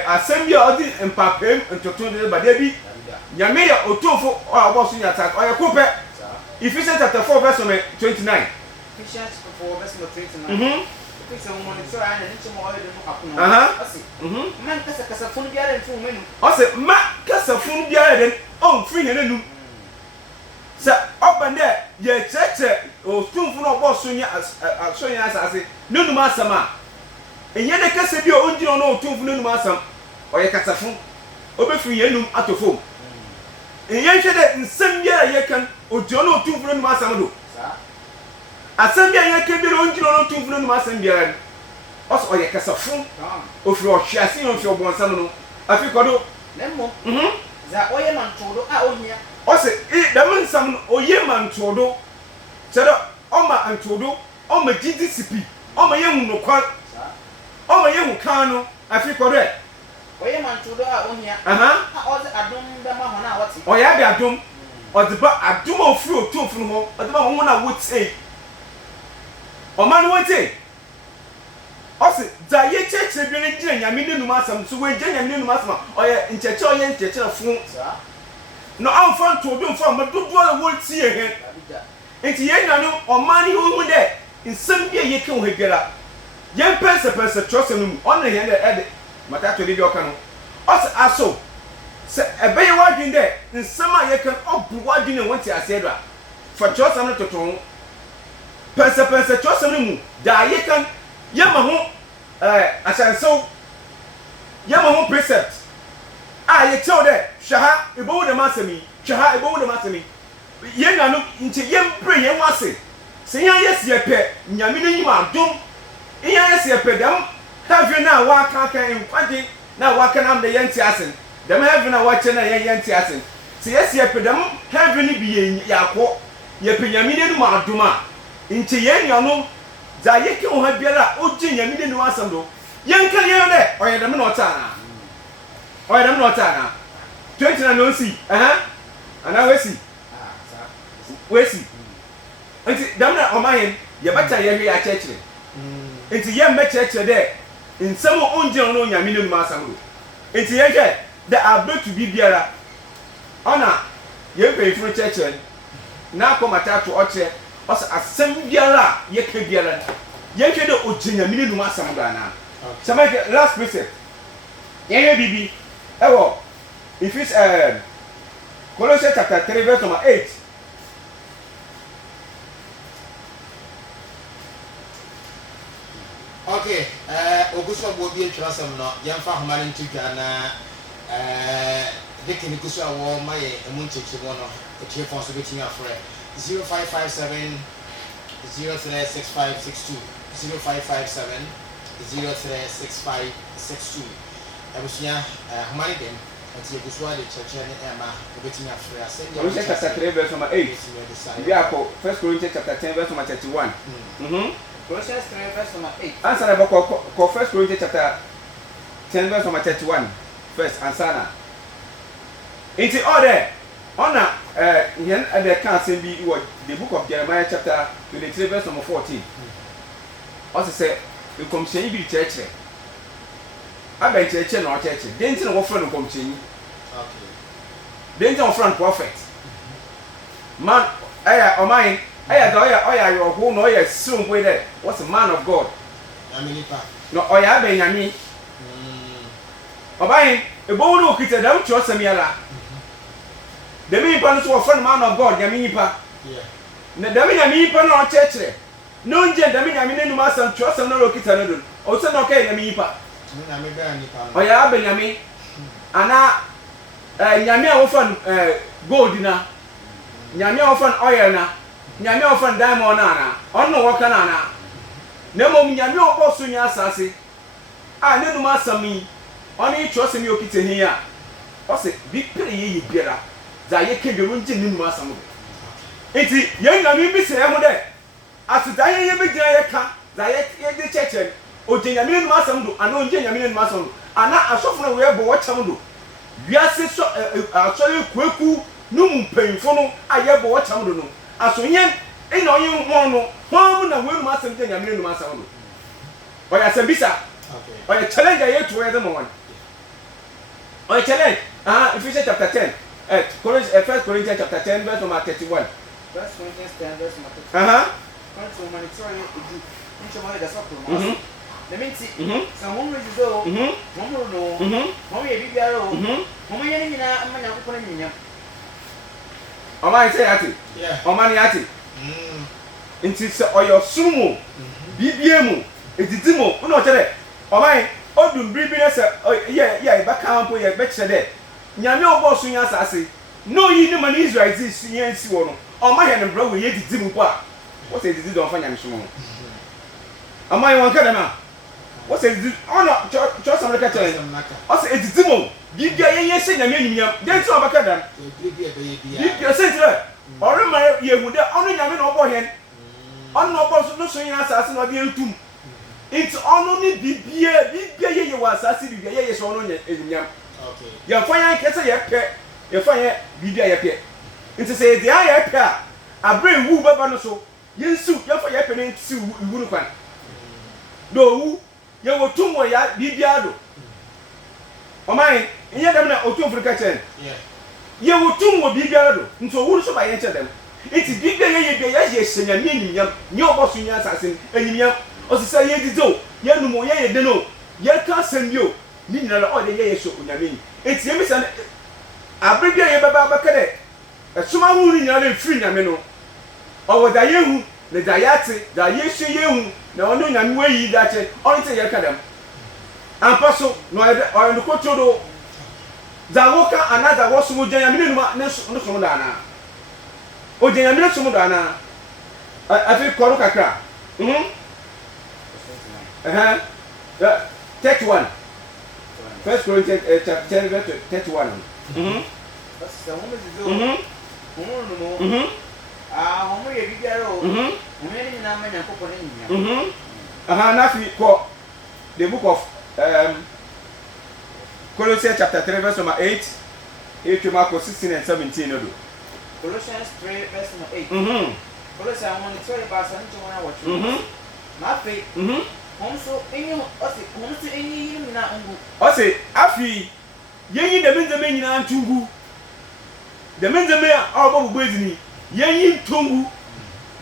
assembly odi empapem ntoto de badebi nyame ya otumfu o abo so nya attack oye kope Ephesians chapter 4 verse 29 Ephesians 4 verse 29 Pisa mo monitor ana nti mo oye de mo akuna asi man kasa funu biara nti mo menu o se ma kasa funu biara den on free henenu sa obande ye cheche otumfu no obo so nya asase nenu ma asama enye de kasa bi o ndino no otumfu nenu ma asam oye kasa fun obefiri yenum atofom enye hwe de nsem biara ye kan ojo no otumfu nenu ma asam do asambia ye kebere onjiro no tumfuno no asambia oso oye kasafun ofiri ohwiase ofiri obonsam no afi kodo nemmo za oye mantodo a ohia ose dam nsam no oye mantodo sedo oma antodo oma GDCP oma ye hunokwa oma ye hukan no afi kodo oye mantodo a ohia a oze adom bema hona a wote oye abi adom odeba adom ofiri otumfuno ho odeba ho na wote Oman wete osi za ye cheche bi ne gire nyame ne numa asam so we gire nyame ne numa asam oye ncheche fun no amfa ntodo mfa madodo la wolti ehe enti ye nyane oman hi hu de nsem bi ye ke ho hegera ye pense trose no mu on ne he de mata to bi oka no osi aso se ebeye wadwin de nsem a ye kan obu wadwin ne wonti ase do a fa trose no toton pense trose no mu da ye kan ye ma ho asanso ye ma ho precept a ye tell de hwaha ebo de masemi hwaha ebo de masemi ye nanu nche ye mpre ye wase se yan ye se pe nyame ne nyima dom yan ye se pe dam have na wa kan enkwade na wa kan am de ye nti asen dam have na wa che na ye nti asen se ye se pe dam have ni bi ye yakọ ye pe nyame ne nu ma dom a nti ye nyano za ye ke ho ha biara oji nyame ne nu asem do ye nka ye de oye dam na otana oye dam na otana 29 no si ana wesi nti dam na omahen ye bata ye hwe ya chechire nti ye mechechire de nsem onje no nyame ne nu asem do nti ye hwe the ability bi biara ona ye pe furu chechire na akomata to oche os asem biara ye ka biara ye hwe de ojinya mini nu asem do ana sama last precept ye bibi ewo if it's Colossians chapter 3 verse number 8 okay oguso bo bi etwa asem no yemfa homare ntugwa na dekini kuso awo maye emuncheche mo no etie fon so betimi afre 0557 036562 0557 036562 abusia homare dem ati eguswa de cheche ne ema obetimi afre asem Colossians chapter 3 verse number 8 we are for 1 Corinthians chapter 10 verse number 31 Colossians 3 verse number 8 answer about 1 Corinthians chapter 10 verse number 31 first answer into order honor yen and the council be what the book of Jeremiah chapter 23 verse number 14 also say the commission be church aba church na church denti na wo friend commission okay denti wo friend prophet man aya oman aya da oya yo ho no oya sun boy there what's a man of God aminipa no oya be nyame oban ebo wo no okita da uchi osamiala the me pa no so friend man of God nyame nipa yeah na da me nyame nipa no church no nje da me nyame nenu masam chi osam no okita no do o se no kai nyame nipa nyame be nipa no oya be nyame ana nyame a wo fan gold na nyame a wo fan oil na nyame a wo fan diamond na ana onno wo kana na na mom nyame a wo so nya asase a nenu masam yi oni chi osam yi okita hi a ɔsɛ bi pere yɛ biara za yɛ kɛ dwom ngye ne mu asam do enti yɛn nyame bi sɛ ho dɛ asota yɛ bi gyina yɛ ka za yɛ de kyɛkyɛ ogye nyame ne mu asam do ana ogye nyame ne mu asam do ana asɔfo no wɛ bɔ wɔkyɛm do wiase so asɔre kueku no mu mpanyimfo no a yɛ bɔ wɔkyɛm do no asonyɛ ina ɔyɛ ho no hɔn na wɛ mu asam gye nyame ne mu asam do ɔyɛ asɛm bisa ɔyɛ challenge a yɛ to yɛ de mo wɔn ɔyɛ challenge Ephesians chapter 10 1 Corinthians chapter 10 verse number 31 First Corinthians 10 verse number 31 Corinthians humanitarian edu ncho mo da sokro na menti so mo ready do mo no mo ye bibia ro mo ye ni nyina amma nya kokona nyinya ɔman sɛ yate ɔman yate nti sɛ ɔyɛ sumu bibia mu edidi mu na ɔkyerɛ ɔman odum bibi ne sɛ yɛ ba kampo yɛ bɛkyerɛ dɛ nyame ɔbɔ so nya asase no yi ne man Israel zi yɛn si wɔ no ɔma yɛ ne bra wɔ yɛ didi mu kwa wɔ sɛ didi dɔn fa nyame so mu ɔman yɛ wɔn ka dɛm a wɔ sɛ didi ɔna kyɔ sɛm ne ka kyerɛ ɔsɛ edidi mu bibia yɛn yɛ hyɛ nyame anyimnyam den ti ɔbɛka dɛm bibia sɛ ntirɛ ɔrema yɛ hu dɛ ɔno nyame na ɔbɔ yɛn ɔno na ɔbɔ so no so yɛn asase na ɔde yɛn tum nti ɔno ne bibia yɛ wɔ asase bibia yɛ so ɔno nyɛ anyimnyam yɛn fa yɛn kɛse yɛ pɛ yɛn fa yɛn bibia yɛ pɛ nti sɛ yɛde ayɛ pɛ a abere wu bɛba no so yɛn siw yɛn fa yɛ pɛ ne siw iwu no kwan do owu yɛn wɔ tum wɔ ya bibia do ɔman nyɛ dɛm na otu ofurika kyɛn yɛn wɔ tum wɔ bibia do nti owu no so ba yɛn kyɛ dɛm nti bibia yɛ bia yɛ hyɛ nyame anyimnyam nyɛ ɔbɔ so nyɛ asase anyimnyam ɔsisa yɛ didi o yɛ num o yɛ den o yɛ ka asɛm bi o ni nyina ɔde yɛ so onyame yi eti yɛ bisa abere bi a yɛ bɛba bɛka dɛ ɛsoma hu ni nyina efiri nyame no ɔwɔ da yɛ hu na da yɛ ate da yɛ hye yɛ hu na ɔno nyame wɔ yi da kyɛ ɔno te yɛ ka dɛm ampa so na ɔyɛ no kɔtɔ do da wɔ ka ana da wɔ so mo gya nyame numa ne so da ana o gya nyame ne so da ana afi kɔro kakra 31 First Corinthians chapter 10 verse 31 so mo ready do no mo ye bibia ro mo ye ni na amma nya kokona nyinya nafi ko the book of Colossians chapter 3 verse number 8 to Mark 16 and 17 no do Colossians 3 verse number 8 Colossians mo ni tori ba sa ncho na watch na fe Onso enyi ose onso enyi yiri na ngu ose afi yenyi de benzeme nyina ntungu de benzeme a obo bubu ezini yenyi ntungu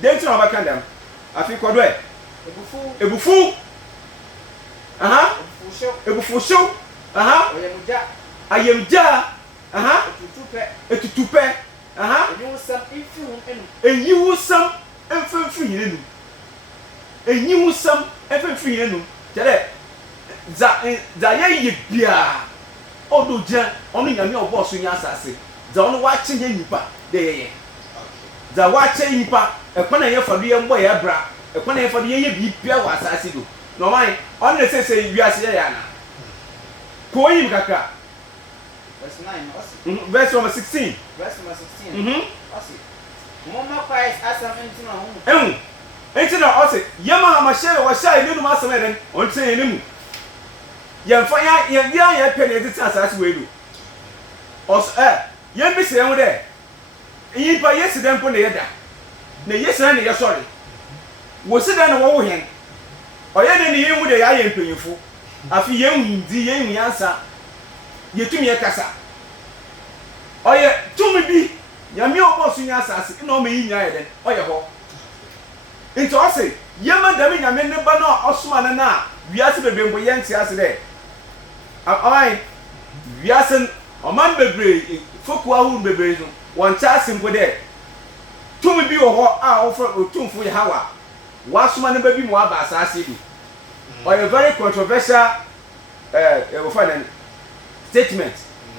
den ti na baka ndam afi kodo ebufu ebufu show ayemja etutupe enyi wusam emfemfu yinu enyi wusam efefiri enu tere za ye bia odo jan onu nyame obo so nya asase za onu wa che nya nipa de ye za wa che nipa ekwana ye fadu ye mbo ye bra ekwana ye fadu ye bi bia wa asase do no man onu ne sese wiase ye ya na ko yim kakra verse 16 Mama Christ asam ntino ho enti na ɔse yɛma amahye wɔ hyɛ ne num asɛm ɛden ɔnte ne mu yɛmfa yɛ pɛ ne yɛtete asase wɔ edu ɔs yɛn bi sɛ ho dɛ yipa yɛsi dɛn po ne yɛda na yɛsi na ne yɛsɔre wɔsi dɛn na wɔwo hɛn ɔyɛ ne ne yɛhu de yɛayɛ mpanyinfo afi yɛhu ndi yɛhu yansa yɛtumi yɛkasa ɔyɛ tumi bi nyame ɔbɔ so nya asase na ɔma yi nya yɛ dɛn ɔyɛ hɔ nti ɔse yɛma dɛm nyame ne ba no a ɔsoma ne na wiase bebembo yɛnte ase dɛ ɔman wiase ɔman bebree foku ahorow bebree no wɔnte ase mpo dɛ tumi bi wɔ hɔ a ɔfrɛ otumfo Yehova wasoma ne ba bi mu aba asase bi ɔyɛ very controversial wɔfa ne statement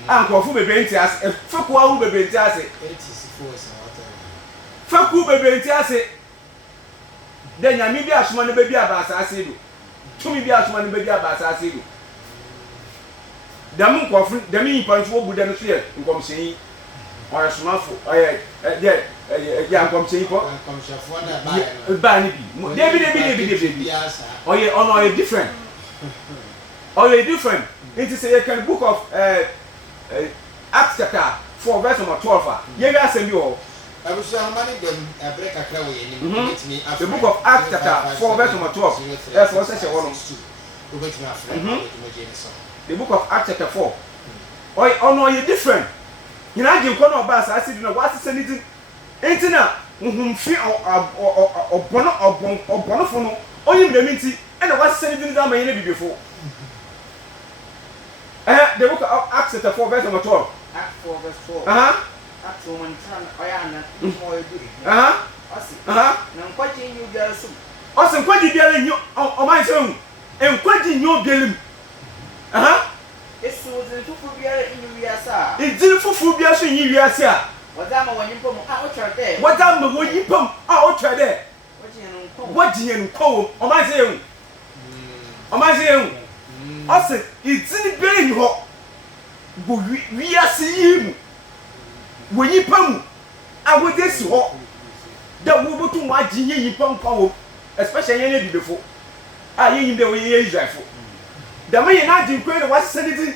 a nkurɔfo bebree nte ase foku ahorow bebree nte ase foku bebree nte ase de nyame bi asoma ne ba bi aba asase do tumi bi asoma ne ba bi aba asase do dam nkɔfo dam nyimpa nso obu dam so yɛ nkɔmhyɛn ɔyɛ somafo ɔyɛ yɛ nkɔmhyɛn pɔ baa ne bi debi ɔyɛ ɔno ɔyɛ different ɔyɛ different nti sɛ yɛ kan book of Acts chapter 4 verse number 12 a yɛ wi asɛm bi wɔ the book of Acts chapter 4 verse number 12 therefore sɛ hyɛ hɔ no the book of Acts chapter 4 ɔno ɔyɛ different nyina agye nkɔ na ɔba asase di na wasesɛ ne din enti na nhomfi ɔbɔnofo no ɔnyim dɛm nti ɛna wasesɛ ne din dama yɛ ne bibifo the book of Acts chapter 4 verse number 12 Acts 4 verse 12 Acts 4 man tran oyana mo yeduri na nkwaji nyu biara so ɔsɛ nkwaji biara nyu ɔman sɛ hu nkwaji nyu biara mu Esu zin fufu biara inyu wiasa izin fufu biara so nyi wiase a wadama wanyimpo mu otwa de wadama wonyipam otwa de wajiye nko ɔman sɛ hu ɔman sɛ hu ɔsɛ izin biara nyi hɔ bo wiase yi mu wonyipa mu a wode si hɔ da wo botu mu agye nye yipa nkwa wo especially yɛn ne bibefo a yɛn yim de wo yɛ Israelfo da me yɛn agye nkwa ne wasesa ne din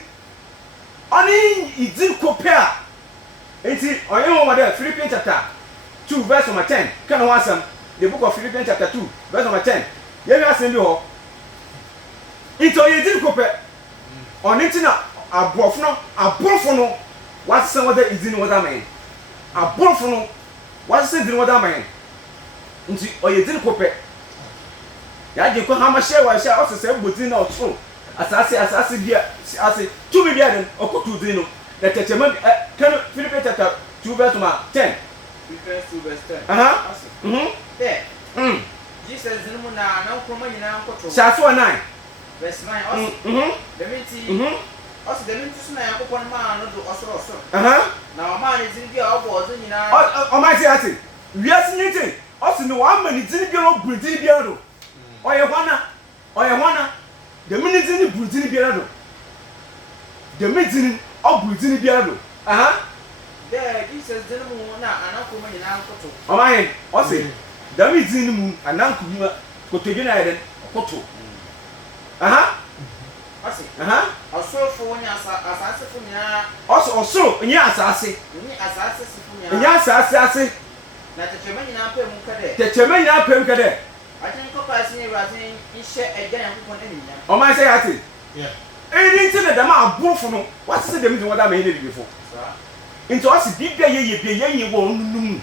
ɔne idin kope a enti ɔyɛ ho wɔ Philippians chapter 2 verse number 10 kana ho asɛm the book of Philippians chapter 2 verse number 10 yɛn asɛm bi hɔ enti ɔyɛ idin kope ɔne ntina aborɔfo no wasesa wɔ idin wɔ da man aborɔfo no wasesa idin wɔ da man nti ɔyɛ idin kope yɛagye kɔ hama hyɛ wɔ hyɛ ɔsesa mbɔdin na ɔtoro asase bia ase tumi bia den ɔkotu din no na tɛtɛma kan Philippians chapter 2 verse 10 Philippians 2 verse 10 Jesus din na nkroma nyina nkoto shaso 9 verse 9 dementi also dementi suna yakopon ma no do osoro na o ma ne din bia obo ozo nyina o ma say ate wiase nyete also ne wa ma ne din bia no burudin bia do oyɛ hwana the minute ni burudin bia do the minute burudin bia do there Jesus din mu na anankoma nyina nkoto o ma ye o say the minute ni mu anankoma kotodwe na yɛ den koto Asi. Osoro nya asase fu nya. Osoro nya asase. Ni asase fu nya. Nya asase ase. Na tetema nyina pa mu kade. Tetema nyina pa mu kade. Atin ko pa sin ewase ihye egya yankopon aninya. O man say ati. Yeah. Eni nti na dama abofo no, wasese dem di woda ma ene bibifo. Nti o si bibia ye wo nunum.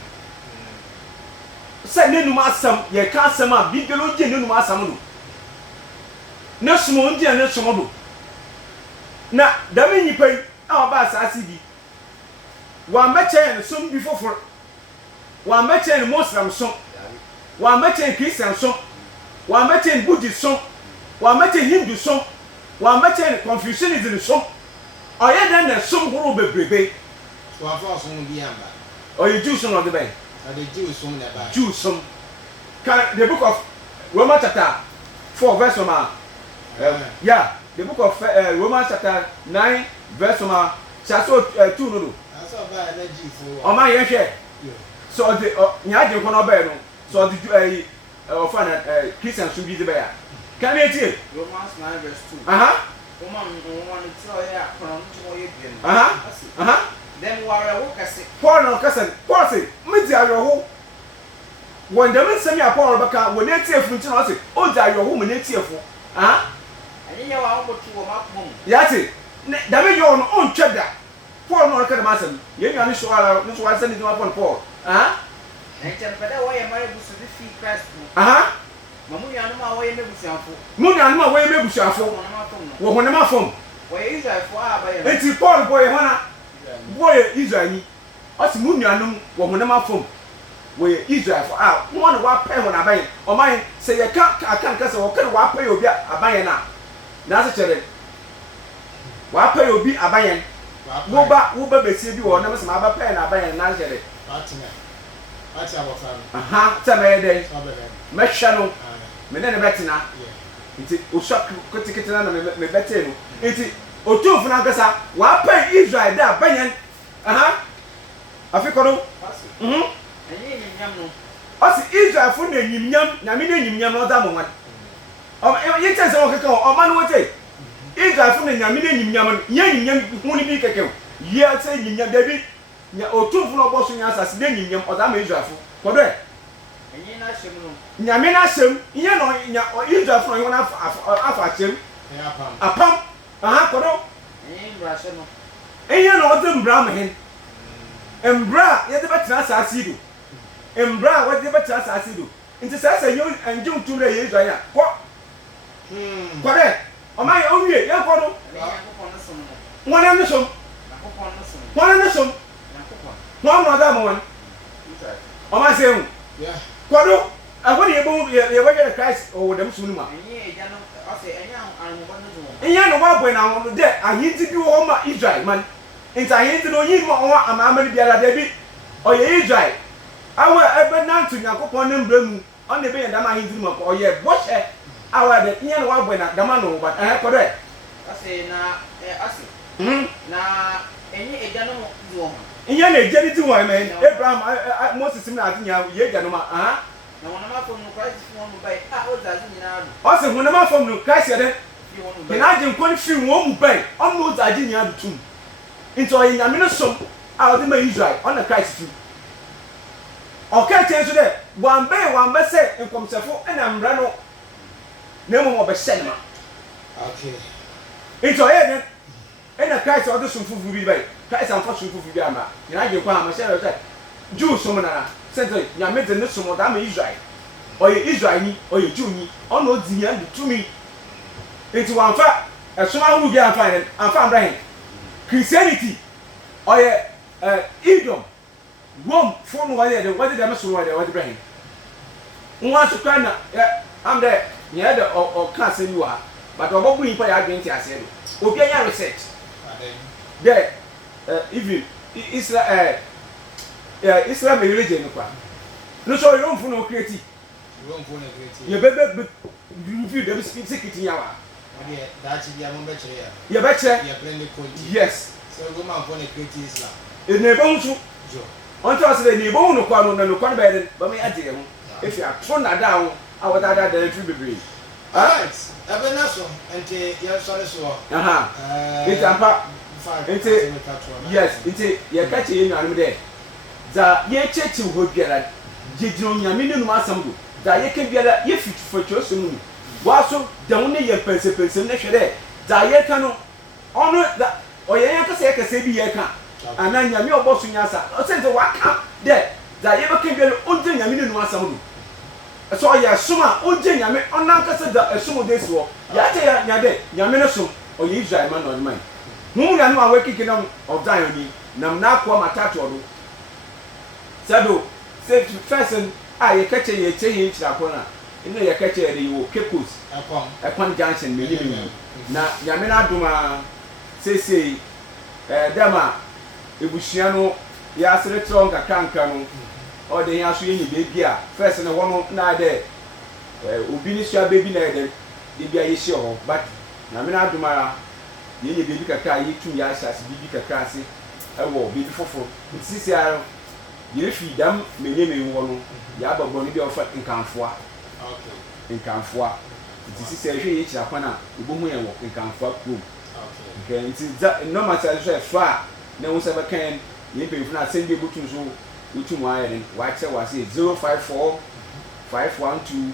Sa nenum asam, ye ka asam a bibia lo je nenum asam no. Na sumo ndi na sumo do na dame nyipa yi a oba asase bi wa meche ne som bi fofor wa meche ne muslim som wa meche christian som wa meche buddhist som wa meche hindu som wa meche confucianism som oye den na som horo bebrebe so afa som bi amba oye jew som no de ben the jew som na ba jew som can the book of Romans chapter 4 verse number yeah, the book of Romans chapter 9 verse number 2 no. That's about energy for. O ma ye hwe. So the nyaje ko no ba no. So the Christian should be the bear. Can you hear? Romans 9 verse 2. Woman tell ya from to ye bien. Then ware wo kase. Paul no kase. Paul say, "Me di ayo when the men send me Paul baka when e tie fu nti no say, "O di ayo me ne tie fu." Anya wa obotu wo makpom. Yati, da me yo no on tweda. Paul no ka da masem. Ye nwa ni so ala, ni so wa send ni upon Paul. Na mpeda wo ye mare busu bi fi Christ. Mamu nua no ma wo ye mebusuafo. Mu nua no ma wo ye mebusuafo. Wo honam afom. Wo ye Israelfo a ba ye. Enti Paul boy hona. Boy Israel ni. Oti mu nua no wo honam afom. Wo ye Israelfo a wo no wa pɛ ho na ban. O man se ye ka aka se wo ka wa pɛ obi aban na. Na se chere. Wa pɛ obi aban. Wo ba besie bi wo na me se ma ba pɛ na aban na chere. Ati abofan. Tell me dey. Mehwa no. Me ne betina. Yeah. Nti oswa kotikete na me bete no. Nti otumfo na nkasa wa pa Israel da banyan afikono Enye nyam no. Osi Israel fo na nyimnyam na me na nyimnyam no da mo wan. Ye tese o keke o ma no wote. Israel fo na nyame na nyimnyam ye nyimnyam hu ni bi keke. Ye ase nyimnyam da bi nya otumfo no bo so nya asase na nyimnyam o da ma Israel fo. Kodo e. Enye na hyem no. Nyame na hyem ye no nya Israel fo no ye na afa hyem. Apam. Kodo. Enye mbra hyem no. Enye no o de mbra ma hen. Mbra ye de betra asase do. Mbra what the better as do. Into says a young and young to the Israel. What? Correct. O my own way, young photo. One and the sum. One and the sum. One other one. O my saying, yeah. Quado, I want you to Christ or them soon. And you know what when I'm on the deck, I need to do all my Israel, man. And I need to know you more. I'm going to be a David or Israel. Our ebe nantu Yakopon nembremu on the be dama hindu ko ye boche our the yen wa bwana dama no but correct ase na ase na enye eja no du ho yen na eja ni ti won men Abraham Moses na atinya ye eja no ma na wona ma fom no Christ fo no bai o zazi nyina do o se wona ma fom no Christ ye de na agin kon fi won mu bai on no zazi nyina do tum into ye nyame no som a o de ma Israel on the Christ too. Okay, change today. One bay say in Comsefo and Ambra no. No more be send. Okay. Into head and a Christ or the Sun Fu be by. Christ and Fashion Fu Biama. You know, you come, myself, Jew Sumana, Central, Yamit and Nussum, or I'm Israel. Or you Israel, or you Jew, or no Zian to me. Into one fact, as soon as we get fine and found Brian. Christianity, or Edom. Wom phone what did I so what Ibrahim? One to kind I'm there, near the or class you are, but what we pay against I said. Okay, research. There, even Islam religion. No, so you don't know creative. You better review them secret in our. You betcha. Yes. So go man for the creative Islam. It never until I said, you won't call on the local bed, but me at him. If you are thrown down, I would add the tree be. Alright, Ebenezer, and you're sorry, so. It's a yes, it's a you're catching you there. The ye church would get at Jijonia minimum assembly. That you can get a if for your soon. Also, the only your person there. That you can honor that, or you can say, you can. And then you are bossing us. I said, what come there? That ever can get Ujin Yamin was some. So I assume Ujin Yamin on Uncle said that a sumo this war. Yate Yade, Yaminasum, or Israel man on mine. Whom I know are waking of Zion, Namnaqua Matatu. Sado, said to fasten, I catch a change la corner. In the catch a kepus upon Johnson, meaning. Now Yamina Duma say, Dama. Ebusiano ya sere tron kakanka no o de ya so yin baby a first na wono na de obi ni sua baby na de bia ye hye ho but na me na adumara ye ye baby kaka ye tu ya asase baby kaka ase e wo baby fofo sisi a ye fi dam menye me wo no ya babbo ni bia ofa nkanfoa okay nkanfoa sisi a hwe ye kira kwana obohu ye wo nkanfoa krom okay nti no matter so fa na wo sebe kan ye be fu na send be butu so utu wa ye wa che wa say 054 512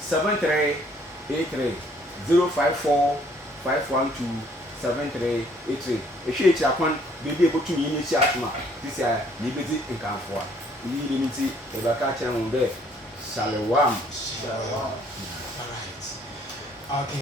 7383 054 512 7383 e hwe echi akwan be be butu ni ni chi atuma this year ni be di nkanfo a ni ni ti e ba ka che mo be shalom all right okay.